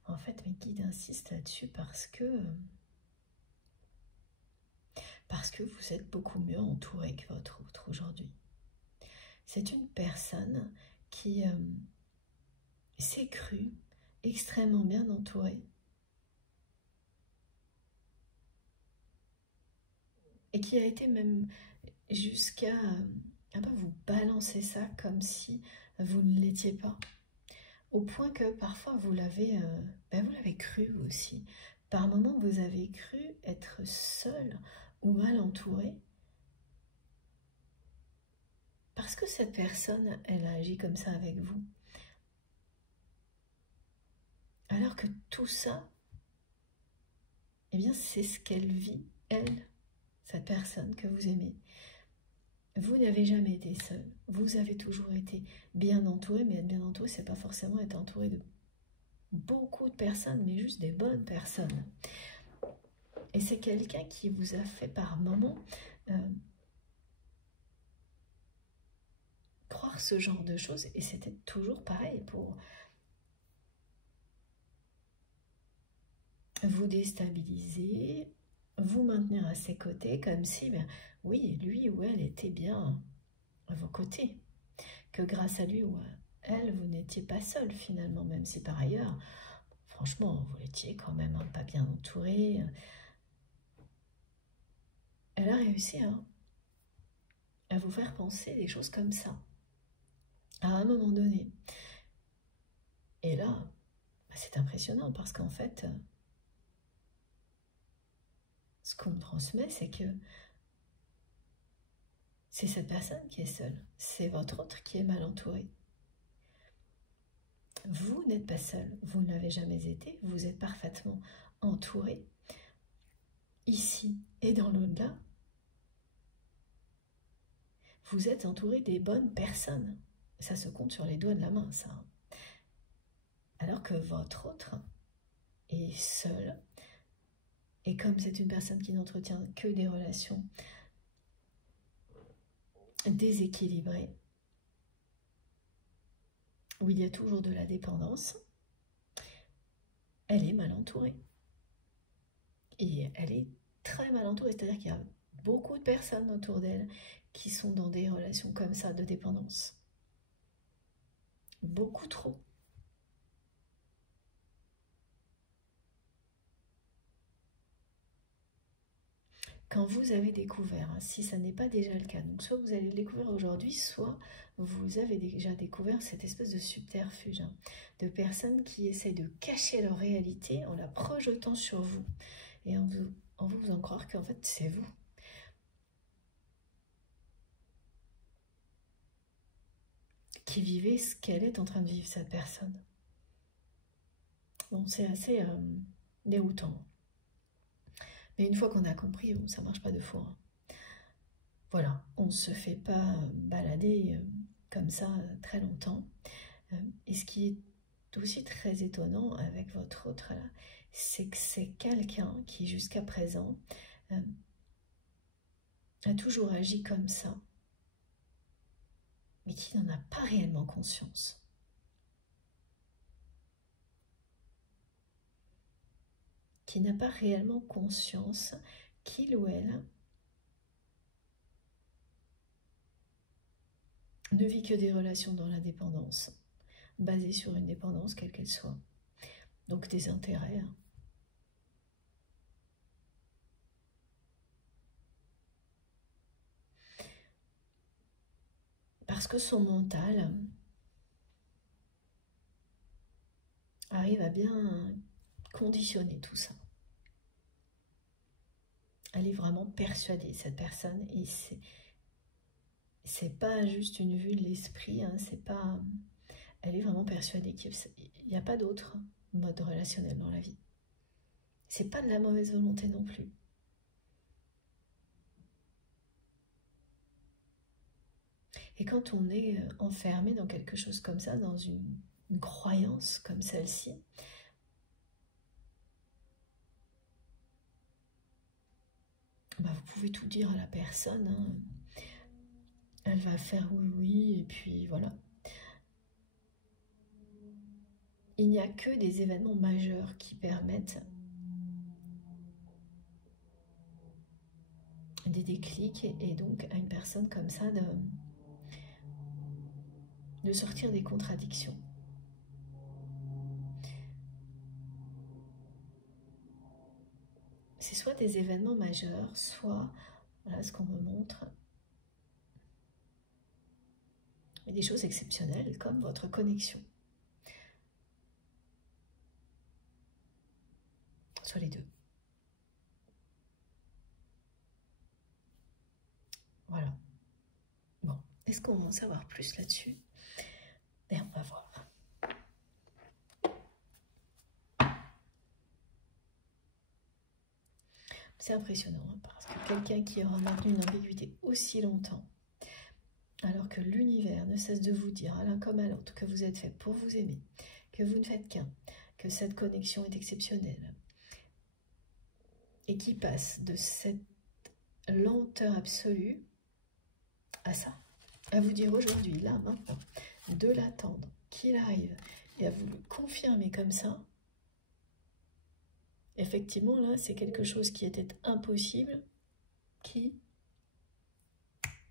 En fait, mes guides insistent là-dessus parce que vous êtes beaucoup mieux entouré que votre autre aujourd'hui. C'est une personne qui s'est crue extrêmement bien entourée et qui a été même jusqu'à un peu vous balancer ça comme si vous ne l'étiez pas. Au point que parfois vous l'avez cru vous aussi. Par moments, vous avez cru être seul ou mal entouré parce que cette personne, elle a agi comme ça avec vous. Alors que tout ça, eh bien, c'est ce qu'elle vit, elle, cette personne que vous aimez. Vous n'avez jamais été seul. Vous avez toujours été bien entouré, mais être bien entouré, c'est pas forcément être entouré de beaucoup de personnes, mais juste des bonnes personnes. Et c'est quelqu'un qui vous a fait par moments croire ce genre de choses, et c'était toujours pareil pour vous déstabiliser, vous maintenir à ses côtés, comme si, oui, lui ou elle était bien à vos côtés, que grâce à lui ou à elle, vous n'étiez pas seul finalement, même si par ailleurs, franchement, vous étiez quand même pas bien entouré. Elle a réussi à vous faire penser des choses comme ça, à un moment donné. Et là, c'est impressionnant parce qu'en fait, ce qu'on me transmet, c'est que c'est cette personne qui est seule, c'est votre autre qui est mal entouré. Vous n'êtes pas seul, vous ne l'avez jamais été, vous êtes parfaitement entouré, ici et dans l'au-delà. Vous êtes entouré des bonnes personnes. Ça se compte sur les doigts de la main, ça. Alors que votre autre est seul. Et comme c'est une personne qui n'entretient que des relations déséquilibrées, où il y a toujours de la dépendance, elle est mal entourée. Et elle est très mal entourée, c'est-à-dire qu'il y a beaucoup de personnes autour d'elle qui sont dans des relations comme ça de dépendance. Beaucoup trop. Quand vous avez découvert, hein, si ça n'est pas déjà le cas, donc soit vous allez le découvrir aujourd'hui, soit vous avez déjà découvert cette espèce de subterfuge, hein, de personnes qui essayent de cacher leur réalité en la projetant sur vous et en vous faisant croire qu'en fait c'est vous. Qui vivez ce qu'elle est en train de vivre, cette personne. Bon, c'est assez déroutant. Mais une fois qu'on a compris, bon, ça marche pas 2 fois. Hein. Voilà, on ne se fait pas balader comme ça très longtemps. Et ce qui est aussi très étonnant avec votre autre là, c'est que c'est quelqu'un qui jusqu'à présent a toujours agi comme ça, mais qui n'en a pas réellement conscience. Qui n'a pas réellement conscience qu'il ou elle ne vit que des relations dans la dépendance, basées sur une dépendance quelle qu'elle soit. Donc des intérêts. Hein. Parce que son mental arrive à bien conditionner tout ça. Elle est vraiment persuadée, cette personne, et c'est pas juste une vue de l'esprit, hein, c'est pas... Elle est vraiment persuadée qu'il n'y a pas d'autre mode relationnel dans la vie. C'est pas de la mauvaise volonté non plus. Et quand on est enfermé dans quelque chose comme ça, dans une croyance comme celle-ci, bah vous pouvez tout dire à la personne, hein. Elle va faire oui, oui, et puis voilà. Il n'y a que des événements majeurs qui permettent des déclics et donc à une personne comme ça de sortir des contradictions. C'est soit des événements majeurs, soit, voilà ce qu'on me montre, des choses exceptionnelles comme votre connexion. Soit les deux. Voilà. Bon, est-ce qu'on va en savoir plus là-dessus? Ben, on va voir. C'est impressionnant, hein, parce que quelqu'un qui aura maintenu une ambiguïté aussi longtemps, alors que l'univers ne cesse de vous dire à l'un comme à l'autre que vous êtes fait pour vous aimer, que vous ne faites qu'un, que cette connexion est exceptionnelle, et qui passe de cette lenteur absolue à ça, à vous dire aujourd'hui, là, maintenant, de l'attendre, qu'il arrive, et à vous le confirmer comme ça. Effectivement, là, c'est quelque chose qui était impossible, qui,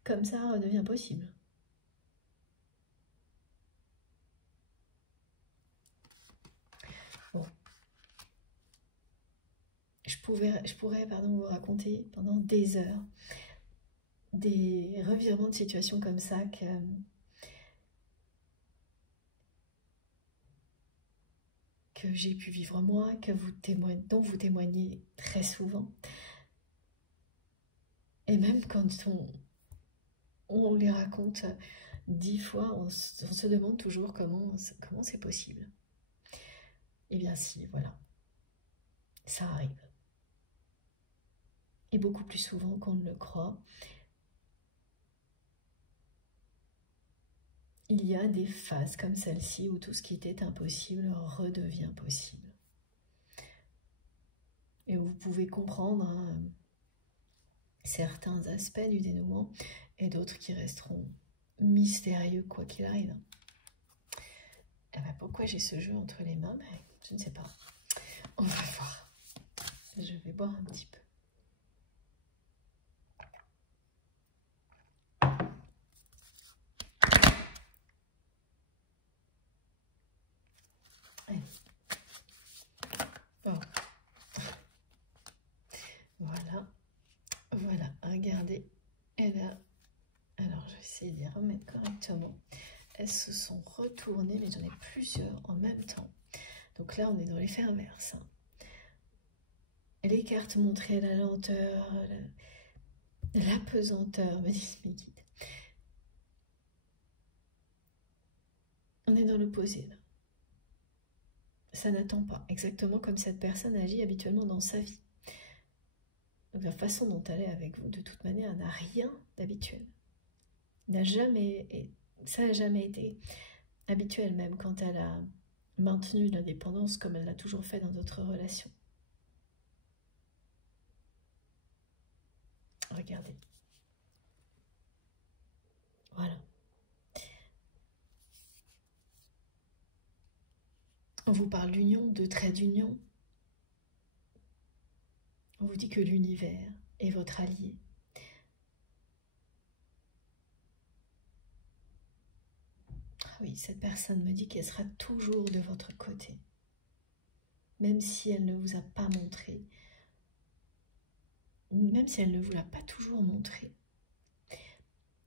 comme ça, redevient possible. Bon. Je pourrais vous raconter pendant des heures des revirements de situation comme ça que j'ai pu vivre moi, dont vous témoignez très souvent. Et même quand on les raconte 10 fois, on se demande toujours comment c'est possible. Eh bien si, voilà, ça arrive. Et beaucoup plus souvent qu'on ne le croit. Il y a des phases comme celle-ci où tout ce qui était impossible redevient possible. Et où vous pouvez comprendre certains aspects du dénouement et d'autres qui resteront mystérieux quoi qu'il arrive. Eh ben, pourquoi j'ai ce jeu entre les mains? Je ne sais pas. On va voir. Je vais boire un petit peu. Allez. Oh. Voilà. Voilà, regardez. Elle a... Alors, je vais essayer de les remettre correctement. Elles se sont retournées, mais j'en ai plusieurs en même temps. Donc là, on est dans l'effet inverse. Les cartes montraient la lenteur, la pesanteur, me disent mes guides. On est dans l'opposé là. Ça n'attend pas, exactement comme cette personne agit habituellement dans sa vie. Donc la façon dont elle est avec vous, de toute manière, n'a rien d'habituel. Ça n'a jamais été habituel, même quand elle a maintenu l'indépendance comme elle l'a toujours fait dans d'autres relations. Regardez. Voilà. On vous parle d'union, de trait d'union. On vous dit que l'univers est votre allié. Oui, cette personne me dit qu'elle sera toujours de votre côté. Même si elle ne vous a pas montré, même si elle ne vous l'a pas toujours montré.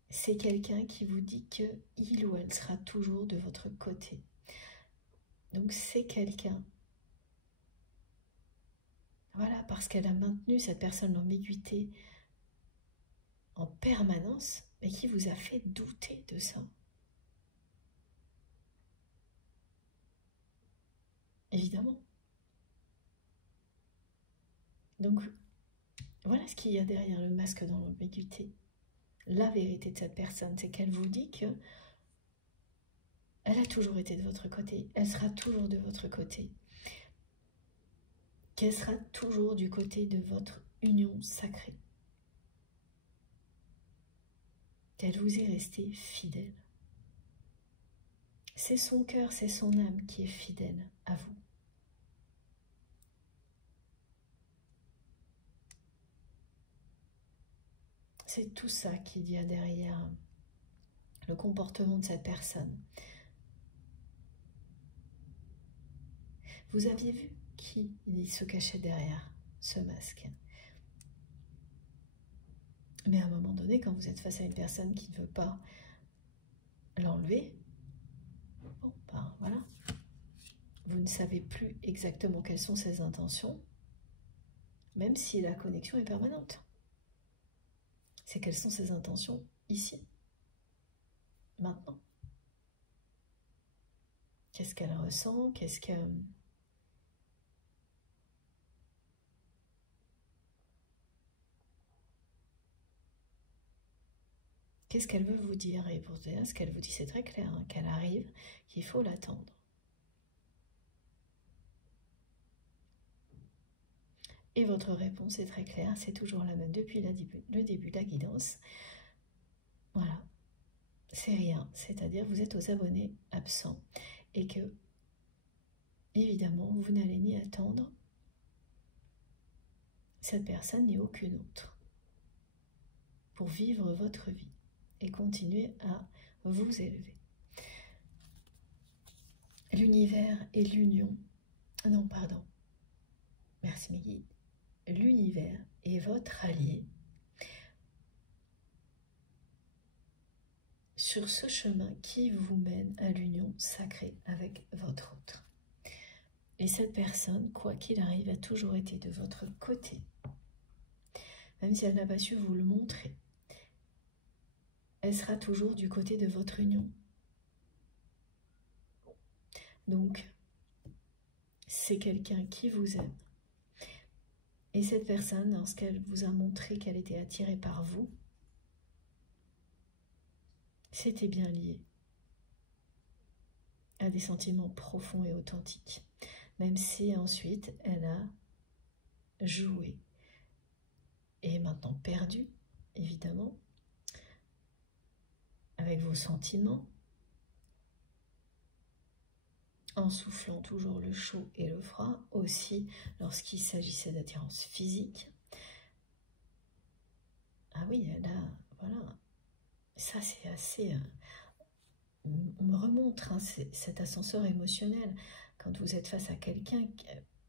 C'est quelqu'un qui vous dit qu'il ou elle sera toujours de votre côté. Donc c'est quelqu'un, voilà, parce qu'elle a maintenu cette personne l'ambiguïté en permanence, mais qui vous a fait douter de ça. Évidemment. Donc, voilà ce qu'il y a derrière le masque dans l'ambiguïté. La vérité de cette personne, c'est qu'elle vous dit que elle a toujours été de votre côté, elle sera toujours de votre côté, qu'elle sera toujours du côté de votre union sacrée, qu'elle vous est restée fidèle. C'est son cœur, c'est son âme qui est fidèle à vous. C'est tout ça qu'il y a derrière le comportement de cette personne. Vous aviez vu qui il se cachait derrière ce masque. Mais à un moment donné, quand vous êtes face à une personne qui ne veut pas l'enlever, bon, ben voilà, vous ne savez plus exactement quelles sont ses intentions, même si la connexion est permanente. C'est quelles sont ses intentions ici, maintenant. Qu'est-ce qu'elle ressent? Qu'est-ce qu'elle veut vous dire? Et pour dire, ce qu'elle vous dit, c'est très clair, hein, qu'elle arrive, qu'il faut l'attendre. Et votre réponse est très claire, c'est toujours la même depuis le début de la guidance. Voilà, c'est rien, c'est-à-dire vous êtes aux abonnés absents et que, évidemment, vous n'allez ni attendre cette personne ni aucune autre pour vivre votre vie et continuer à vous élever. L'univers et l'union, non pardon, merci mes guides, l'univers est votre allié sur ce chemin qui vous mène à l'union sacrée avec votre autre. Et cette personne, quoi qu'il arrive, a toujours été de votre côté, même si elle n'a pas su vous le montrer. Elle sera toujours du côté de votre union. Donc, c'est quelqu'un qui vous aime. Et cette personne, lorsqu'elle vous a montré qu'elle était attirée par vous, c'était bien lié à des sentiments profonds et authentiques. Même si ensuite, elle a joué et est maintenant perdue, évidemment, avec vos sentiments. en soufflant toujours le chaud et le froid, aussi lorsqu'il s'agissait d'attirance physique. Ah oui, là, voilà, ça c'est assez... on me remontre hein, cet ascenseur émotionnel, quand vous êtes face à quelqu'un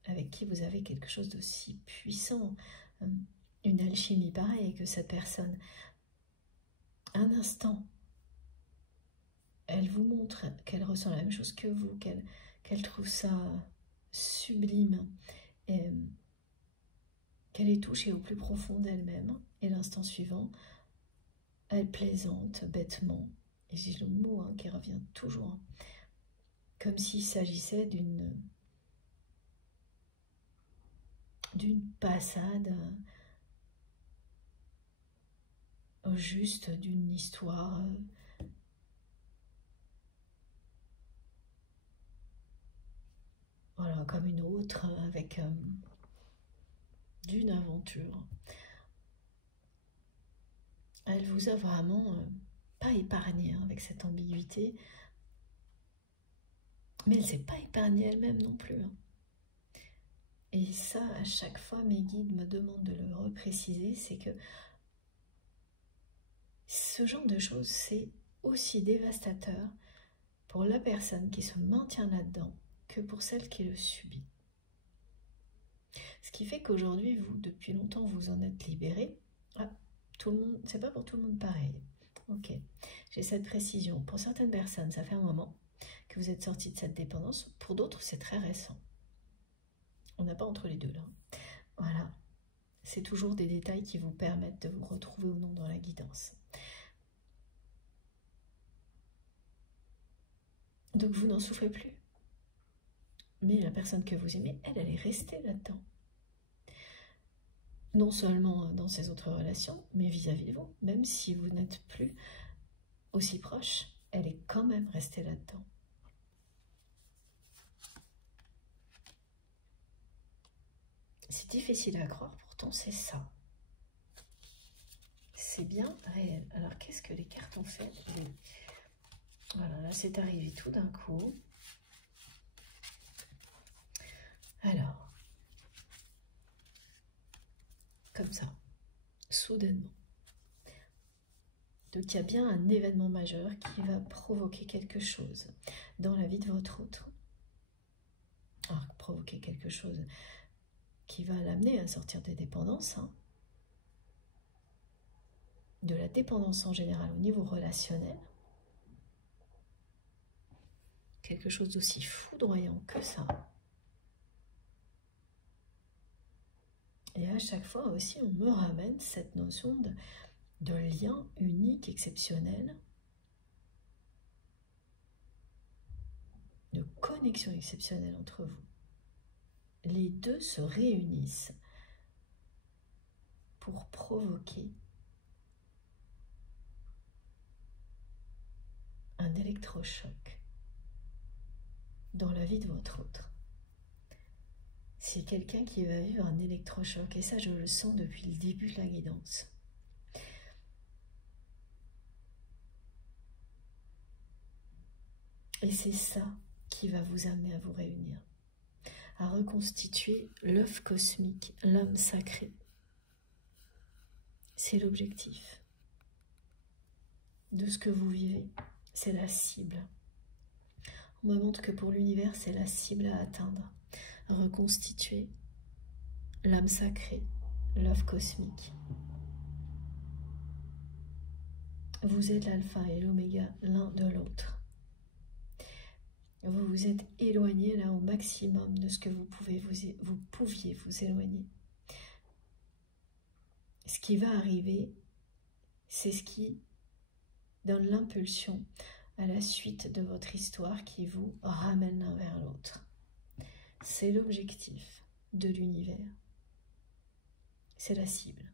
avec qui vous avez quelque chose d'aussi puissant, une alchimie pareille, que cette personne, un instant, elle vous montre qu'elle ressent la même chose que vous, qu'elle trouve ça sublime, qu'elle est touchée au plus profond d'elle-même, et l'instant suivant, elle plaisante bêtement, et j'ai le mot hein, qui revient toujours, hein, comme s'il s'agissait d'une passade, juste d'une histoire voilà, comme une autre, avec d'une aventure. Elle vous a vraiment pas épargné hein, avec cette ambiguïté, mais elle ne s'est pas épargnée elle-même non plus. Hein. Et ça, à chaque fois, mes guides me demandent de le repréciser, c'est que ce genre de choses, c'est aussi dévastateur pour la personne qui se maintient là-dedans que pour celle qui le subit. Ce qui fait qu'aujourd'hui, vous, depuis longtemps, vous en êtes libéré. Ah, tout le monde, c'est pas pour tout le monde pareil. Ok, j'ai cette précision. Pour certaines personnes, ça fait un moment que vous êtes sorti de cette dépendance. Pour d'autres, c'est très récent. On n'a pas entre les deux là. Voilà, c'est toujours des détails qui vous permettent de vous retrouver ou non dans la guidance. Donc vous n'en souffrez plus. Mais la personne que vous aimez, elle est restée là-dedans. Non seulement dans ces autres relations, mais vis-à-vis de vous. Même si vous n'êtes plus aussi proche, elle est quand même restée là-dedans. C'est difficile à croire, pourtant c'est ça. C'est bien réel. Alors qu'est-ce que les cartes ont fait? Voilà, là c'est arrivé tout d'un coup. Alors, comme ça, soudainement. Donc il y a bien un événement majeur qui va provoquer quelque chose dans la vie de votre autre. Alors, provoquer quelque chose qui va l'amener à sortir des dépendances, hein. De la dépendance en général au niveau relationnel. Quelque chose d'aussi foudroyant que ça. Et à chaque fois aussi, on me ramène cette notion de lien unique, exceptionnel, de connexion exceptionnelle entre vous. Les deux se réunissent pour provoquer un électrochoc dans la vie de votre autre. C'est quelqu'un qui va vivre un électrochoc, et ça je le sens depuis le début de la guidance. Et c'est ça qui va vous amener à vous réunir, à reconstituer l'œuf cosmique, l'âme sacrée. C'est l'objectif de ce que vous vivez, c'est la cible. On me montre que pour l'univers, c'est la cible à atteindre, reconstituer l'âme sacrée, l'œuf cosmique. Vous êtes l'alpha et l'oméga l'un de l'autre. Vous vous êtes éloigné là au maximum de ce que vous pouviez vous éloigner. Ce qui va arriver, c'est ce qui donne l'impulsion à la suite de votre histoire qui vous ramène l'un vers l'autre. C'est l'objectif de l'univers. C'est la cible.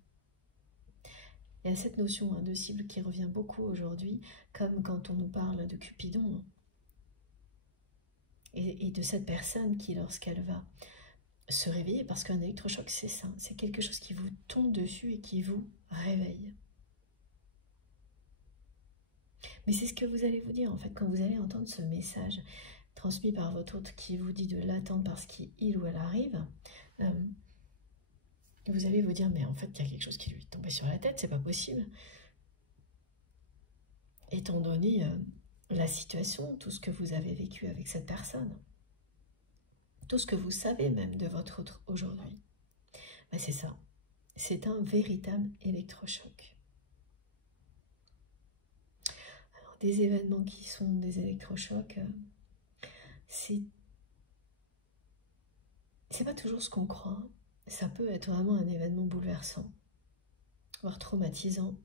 Il y a cette notion de cible qui revient beaucoup aujourd'hui, comme quand on nous parle de Cupidon. Et de cette personne qui, lorsqu'elle va se réveiller, parce qu'un électrochoc, c'est ça, c'est quelque chose qui vous tombe dessus et qui vous réveille. Mais c'est ce que vous allez vous dire, en fait, quand vous allez entendre ce message. transmis par votre hôte qui vous dit de l'attendre parce qu'il ou elle arrive, vous allez vous dire, mais en fait, il y a quelque chose qui lui est tombé sur la tête, c'est pas possible. Étant donné la situation, tout ce que vous avez vécu avec cette personne, tout ce que vous savez même de votre autre aujourd'hui, ben c'est ça. C'est un véritable électrochoc. Alors, des événements qui sont des électrochocs, c'est pas toujours ce qu'on croit. Ça peut être vraiment un événement bouleversant, voire traumatisant.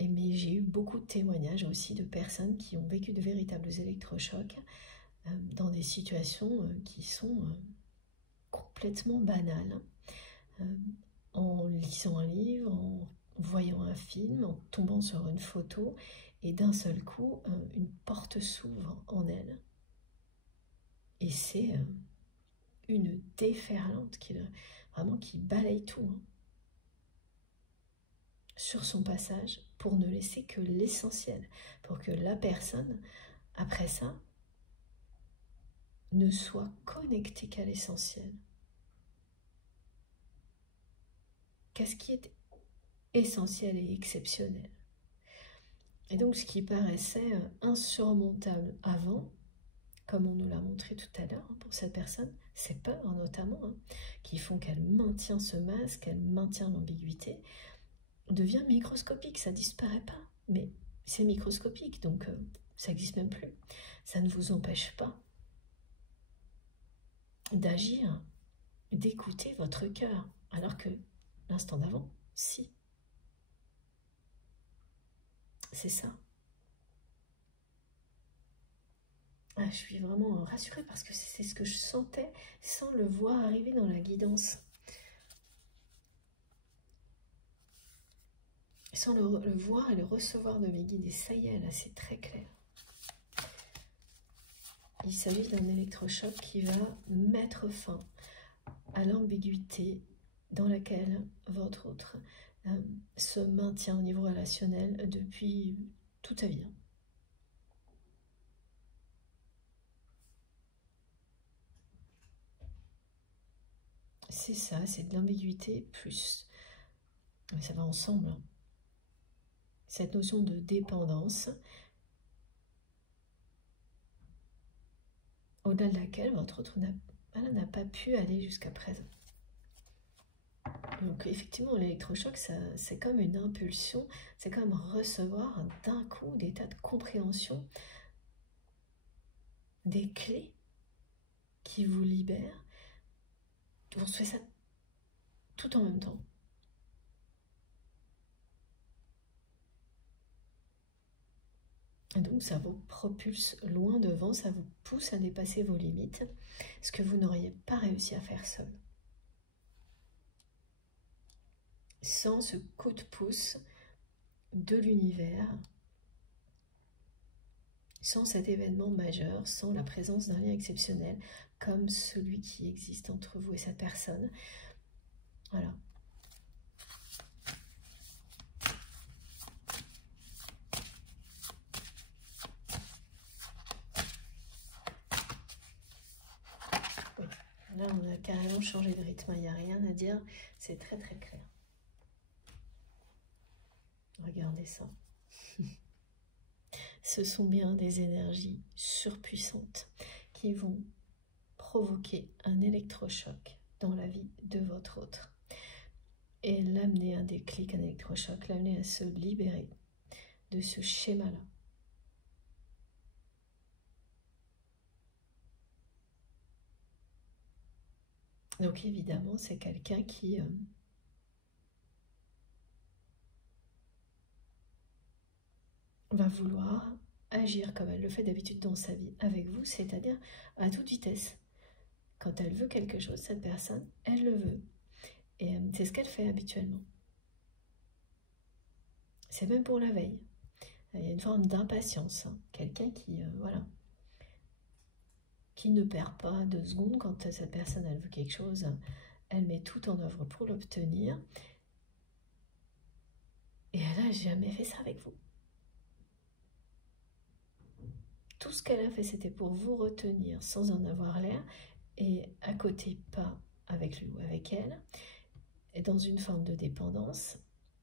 Mais j'ai eu beaucoup de témoignages aussi de personnes qui ont vécu de véritables électrochocs dans des situations qui sont complètement banales. En lisant un livre, en voyant un film, en tombant sur une photo, et d'un seul coup, une porte s'ouvre en elle. Et c'est une déferlante vraiment qui balaye tout sur son passage pour ne laisser que l'essentiel, pour que la personne, après ça, ne soit connectée qu'à l'essentiel. Qu'est-ce qui est essentiel et exceptionnel. Et donc ce qui paraissait insurmontable avant, comme on nous l'a montré tout à l'heure pour cette personne, ces peurs notamment, qui font qu'elle maintient ce masque, qu'elle maintient l'ambiguïté, devient microscopique, ça disparaît pas, mais c'est microscopique, donc ça n'existe même plus. Ça ne vous empêche pas d'agir, d'écouter votre cœur, alors que l'instant d'avant, si. C'est ça. Ah, je suis vraiment rassurée parce que c'est ce que je sentais sans le voir arriver dans la guidance. Sans le voir et le recevoir de mes guides. Et ça y est, là, c'est très clair. Il s'agit d'un électrochoc qui va mettre fin à l'ambiguïté dans laquelle votre autre se maintient au niveau relationnel depuis toute sa vie. C'est ça, c'est de l'ambiguïté plus. Ça va ensemble. Cette notion de dépendance, au-delà de laquelle votre autre n'a pas pu aller jusqu'à présent. Donc effectivement, l'électrochoc, c'est comme une impulsion, c'est comme recevoir d'un coup des tas de compréhension, des clés qui vous libèrent. Vous recevez ça tout en même temps. Et donc ça vous propulse loin devant, ça vous pousse à dépasser vos limites, ce que vous n'auriez pas réussi à faire seul. Sans ce coup de pouce de l'univers, sans cet événement majeur, sans la présence d'un lien exceptionnel comme celui qui existe entre vous et cette personne. Voilà. Oui. Là, on a carrément changé de rythme, il n'y a rien à dire, c'est très très clair. Regardez ça. Ce sont bien des énergies surpuissantes qui vont provoquer un électrochoc dans la vie de votre autre et l'amener à un déclic, un électrochoc, l'amener à se libérer de ce schéma-là. Donc évidemment, c'est quelqu'un qui va vouloir agir comme elle le fait d'habitude dans sa vie avec vous, c'est-à-dire à toute vitesse. Quand elle veut quelque chose, cette personne, elle le veut. Et c'est ce qu'elle fait habituellement. C'est même pour la veille. Il y a une forme d'impatience. Hein. Quelqu'un qui, voilà, qui ne perd pas 2 secondes quand cette personne, elle veut quelque chose. Elle met tout en œuvre pour l'obtenir. Et elle n'a jamais fait ça avec vous. tout ce qu'elle a fait, c'était pour vous retenir sans en avoir l'air, et à côté, pas avec lui ou avec elle, et dans une forme de dépendance,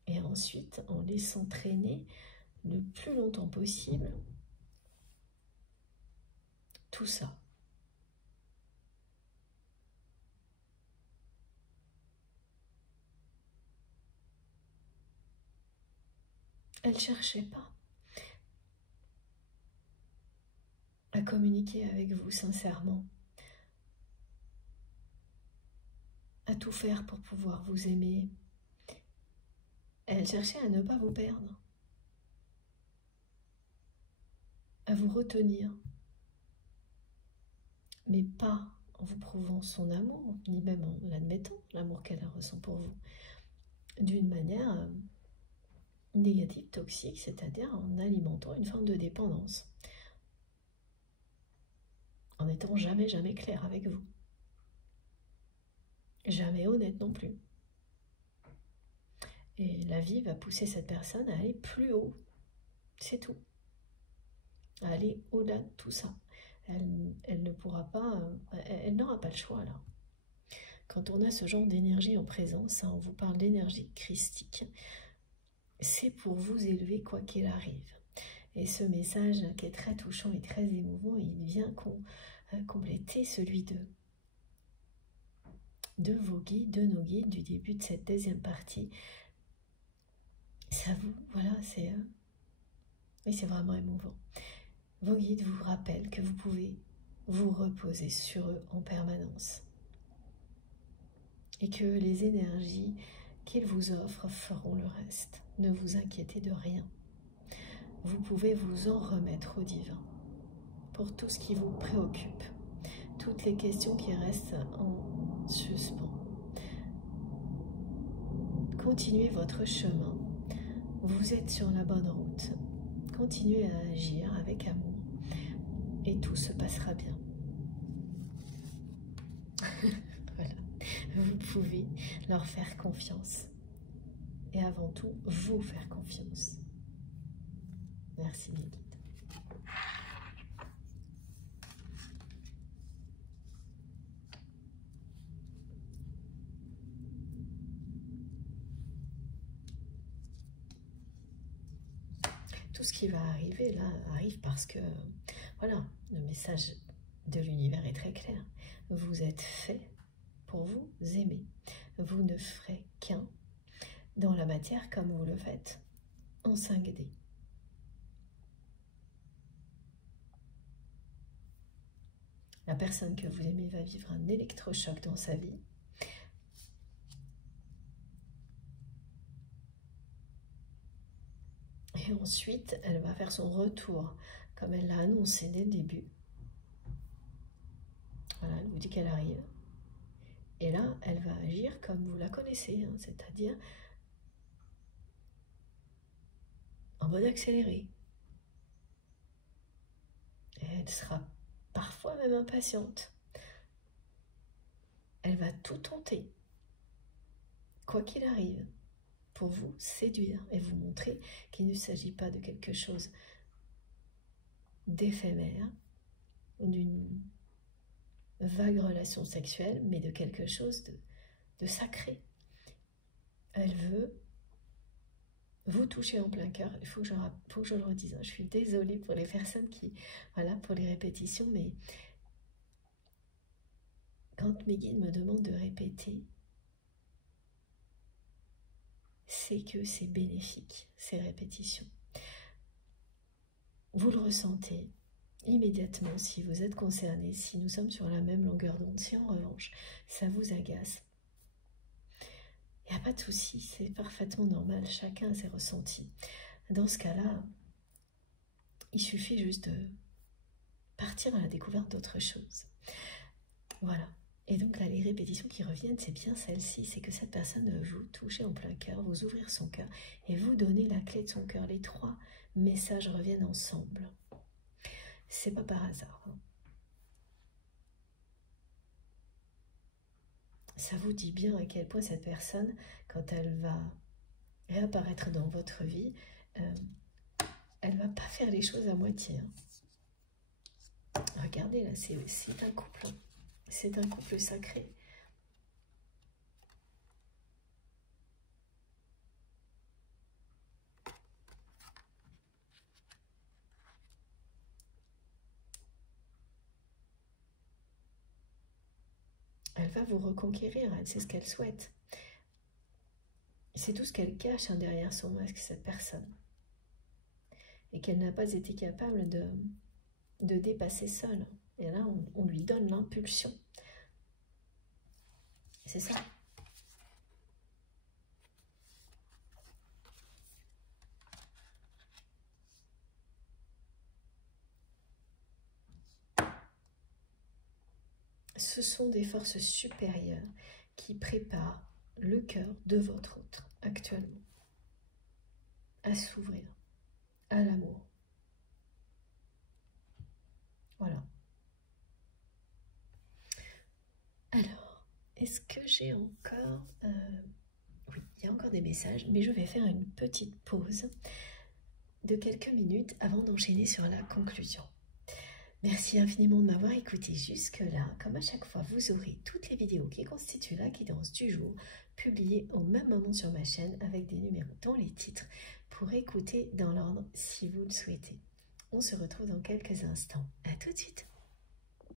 et ensuite en laissant traîner le plus longtemps possible tout ça. Elle ne cherchait pas à communiquer avec vous sincèrement, à tout faire pour pouvoir vous aimer. Elle cherchait à ne pas vous perdre, à vous retenir, mais pas en vous prouvant son amour, ni même en l'admettant, l'amour qu'elle ressent pour vous, d'une manière négative, toxique, c'est-à-dire en alimentant une forme de dépendance, en n'étant jamais clair avec vous, jamais honnête non plus. Et la vie va pousser cette personne à aller plus haut, c'est tout, à aller au-delà de tout ça. Elle ne pourra pas, elle n'aura pas le choix là. Quand on a ce genre d'énergie en présence, on vous parle d'énergie christique, c'est pour vous élever quoi qu'il arrive. Et ce message qui est très touchant et très émouvant, il vient compléter celui de vos guides, de nos guides du début de cette deuxième partie. Ça vous, voilà, c'est vraiment émouvant. Vos guides vous rappellent que vous pouvez vous reposer sur eux en permanence et que les énergies qu'ils vous offrent feront le reste. Ne vous inquiétez de rien. Vous pouvez vous en remettre au divin pour tout ce qui vous préoccupe, toutes les questions qui restent en suspens. Continuez votre chemin. Vous êtes sur la bonne route. Continuez à agir avec amour et tout se passera bien. Voilà. Vous pouvez leur faire confiance. Et avant tout, vous faire confiance. Merci mes guides. Tout ce qui va arriver là arrive parce que, voilà, le message de l'univers est très clair. Vous êtes fait pour vous aimer. Vous ne ferez qu'un dans la matière comme vous le faites en 5D. La personne que vous aimez va vivre un électrochoc dans sa vie. Et ensuite, elle va faire son retour, comme elle l'a annoncé dès le début. Voilà, elle vous dit qu'elle arrive. Et là, elle va agir comme vous la connaissez, hein, c'est-à-dire en mode accéléré. Et elle sera parfois même impatiente. Elle va tout tenter, quoi qu'il arrive, pour vous séduire et vous montrer qu'il ne s'agit pas de quelque chose d'éphémère, d'une vague relation sexuelle, mais de quelque chose de sacré. Elle veut vous toucher en plein cœur. Il faut que je le redise. Je suis désolée pour les personnes qui, voilà, pour les répétitions, mais quand mes guides me demandent de répéter, c'est que c'est bénéfique, ces répétitions. Vous le ressentez immédiatement si vous êtes concerné, si nous sommes sur la même longueur d'onde. Si en revanche, ça vous agace, il n'y a pas de souci, c'est parfaitement normal, chacun a ses ressentis. Dans ce cas-là, il suffit juste de partir à la découverte d'autre chose. Voilà. Et donc là, les répétitions qui reviennent, c'est bien celle-ci, c'est que cette personne vous touche en plein cœur, vous ouvrir son cœur et vous donner la clé de son cœur. Les trois messages reviennent ensemble. C'est pas par hasard. Hein. Ça vous dit bien à quel point cette personne, quand elle va réapparaître dans votre vie, elle va pas faire les choses à moitié. Hein. Regardez là, c'est un couple. C'est un couple sacré. Elle va vous reconquérir, c'est ce qu'elle souhaite. C'est tout ce qu'elle cache derrière son masque, cette personne. Et qu'elle n'a pas été capable de dépasser seule. Et là, on lui donne l'impulsion. C'est ça. Ce sont des forces supérieures qui préparent le cœur de votre autre actuellement à s'ouvrir à l'amour. Voilà. Alors, est-ce que j'ai encore... oui, il y a encore des messages, mais je vais faire une petite pause de quelques minutes avant d'enchaîner sur la conclusion. Merci infiniment de m'avoir écouté jusque-là. Comme à chaque fois, vous aurez toutes les vidéos qui constituent la guidance du jour, publiées au même moment sur ma chaîne avec des numéros dans les titres pour écouter dans l'ordre si vous le souhaitez. On se retrouve dans quelques instants. À tout de suite.